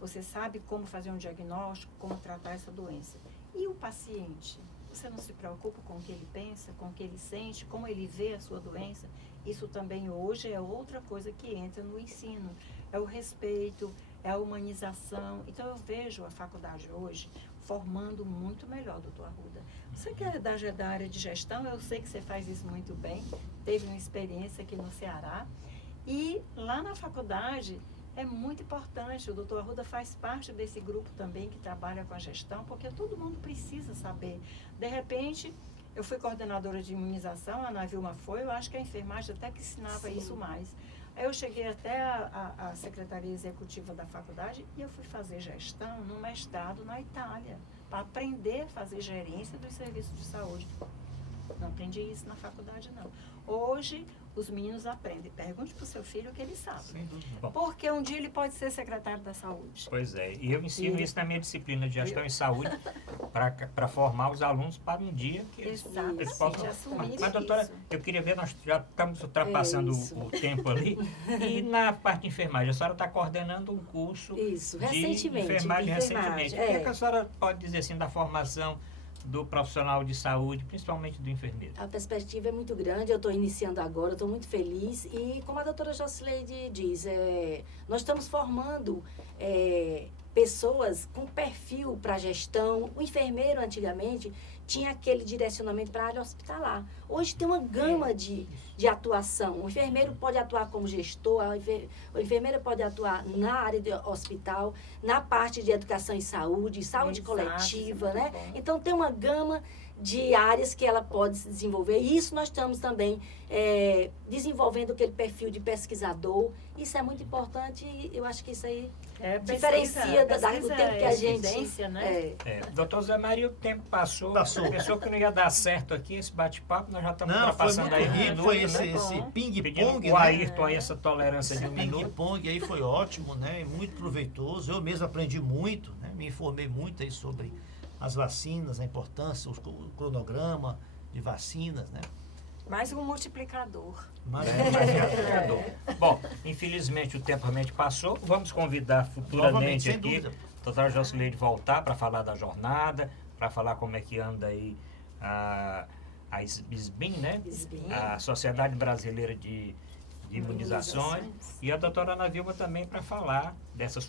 você sabe como fazer um diagnóstico, como tratar essa doença. E o paciente? Você não se preocupa com o que ele pensa, com o que ele sente, como ele vê a sua doença? Isso também hoje é outra coisa que entra no ensino. É o respeito, é a humanização. Então eu vejo a faculdade hoje formando muito melhor, doutor Arruda. Você que é da área de gestão, eu sei que você faz isso muito bem, teve uma experiência aqui no Ceará. E lá na faculdade é muito importante, o doutor Arruda faz parte desse grupo também que trabalha com a gestão, porque todo mundo precisa saber. De repente, eu fui coordenadora de imunização, a Ana Vilma foi, eu acho que a enfermagem até que ensinava Sim. isso mais. Aí eu cheguei até a Secretaria Executiva da faculdade e eu fui fazer gestão no mestrado na Itália, para aprender a fazer gerência dos serviços de saúde. Não aprendi isso na faculdade, não. Hoje, os meninos aprendem. Pergunte para o seu filho o que ele sabe. Sem dúvida. Bom, Porque um dia ele pode ser secretário da saúde. pois é, e eu ensino isso na minha disciplina de gestão em saúde para formar os alunos para um dia que eles Exatamente, possam... assumir Mas, doutora, isso. eu queria ver, nós já estamos ultrapassando isso. o tempo ali, e na parte de enfermagem, a senhora está coordenando um curso Isso, de recentemente. enfermagem recentemente. O que, é que É. a senhora pode dizer assim da formação do profissional de saúde, principalmente do enfermeiro? A perspectiva é muito grande, eu estou iniciando agora, estou muito feliz. E como a doutora Jocileide diz, nós estamos formando pessoas com perfil para gestão. O enfermeiro, antigamente, tinha aquele direcionamento para a área hospitalar. Hoje tem uma gama de atuação. O enfermeiro pode atuar como gestor, a enfermeira pode atuar na área de hospital, na parte de educação e saúde Exato, coletiva, isso é né? muito bom. Então, tem uma gama de áreas que ela pode se desenvolver. E isso nós estamos também desenvolvendo aquele perfil de pesquisador. Isso é muito importante e eu acho que isso aí diferencia do tempo que a gente... Né? Doutor Zé Maria, o tempo passou. Passou. Pensou que não ia dar certo aqui esse bate-papo, nós já estamos Não, foi ultrapassando muito aí um rico, minuto, foi né? esse Bom. Pedindo ping-pong, o né? Ayrton aí essa tolerância de um minuto. Ping-pong aí foi ótimo, né? E muito proveitoso. Eu mesmo aprendi muito, né? Me informei muito aí sobre as vacinas, a importância, o cronograma de vacinas, né? Mais um multiplicador. Mas, Bom, infelizmente o tempo realmente passou. Vamos convidar futuramente novamente, sem aqui dúvida. a doutora Jocileide voltar para falar da jornada, para falar como é que anda aí a SBIM, né? SBIM. A Sociedade Brasileira de Imunizações. Imunizações. E a doutora Ana Vilma também para falar desse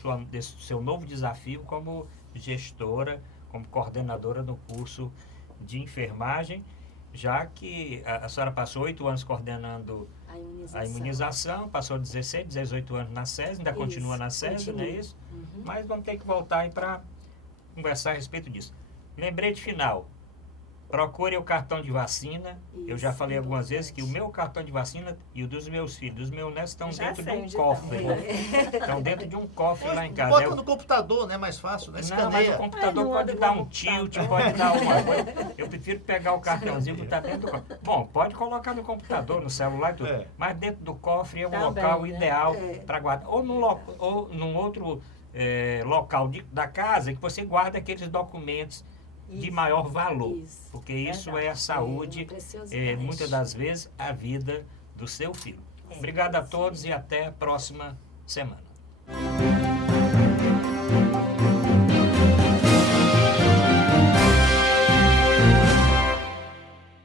seu novo desafio como gestora, como coordenadora no curso de enfermagem, já que a senhora passou 8 anos coordenando a imunização, passou 16, 18 anos na SES, ainda Isso, continua na SES, não é continua. isso? Uhum. Mas vamos ter que voltar aí para conversar a respeito disso. Lembrete final, procure o cartão de vacina. Eu já Isso, falei algumas vezes importante. que o meu cartão de vacina e o dos meus filhos, dos meus netos, estão Já dentro de sei um onde cofre. estão. Estão dentro de um cofre lá em casa. Bota Eu- no computador, né? Mais fácil, né? Não, mas o Escaneia. computador não pode anda dar no um computador. tilt, pode dar uma coisa. Eu prefiro pegar o cartãozinho e botar dentro do cofre. Bom, pode colocar no computador, no celular e tudo. É. Mas dentro do cofre é um Tá local bem, né? ideal É. para guardar. Ou num outro local da casa que você guarda aqueles documentos de Isso. maior valor. Isso. Porque isso é a Verdade. saúde, uma preciosidade. muitas das vezes, a vida do seu filho. Obrigado a todos e até a próxima semana.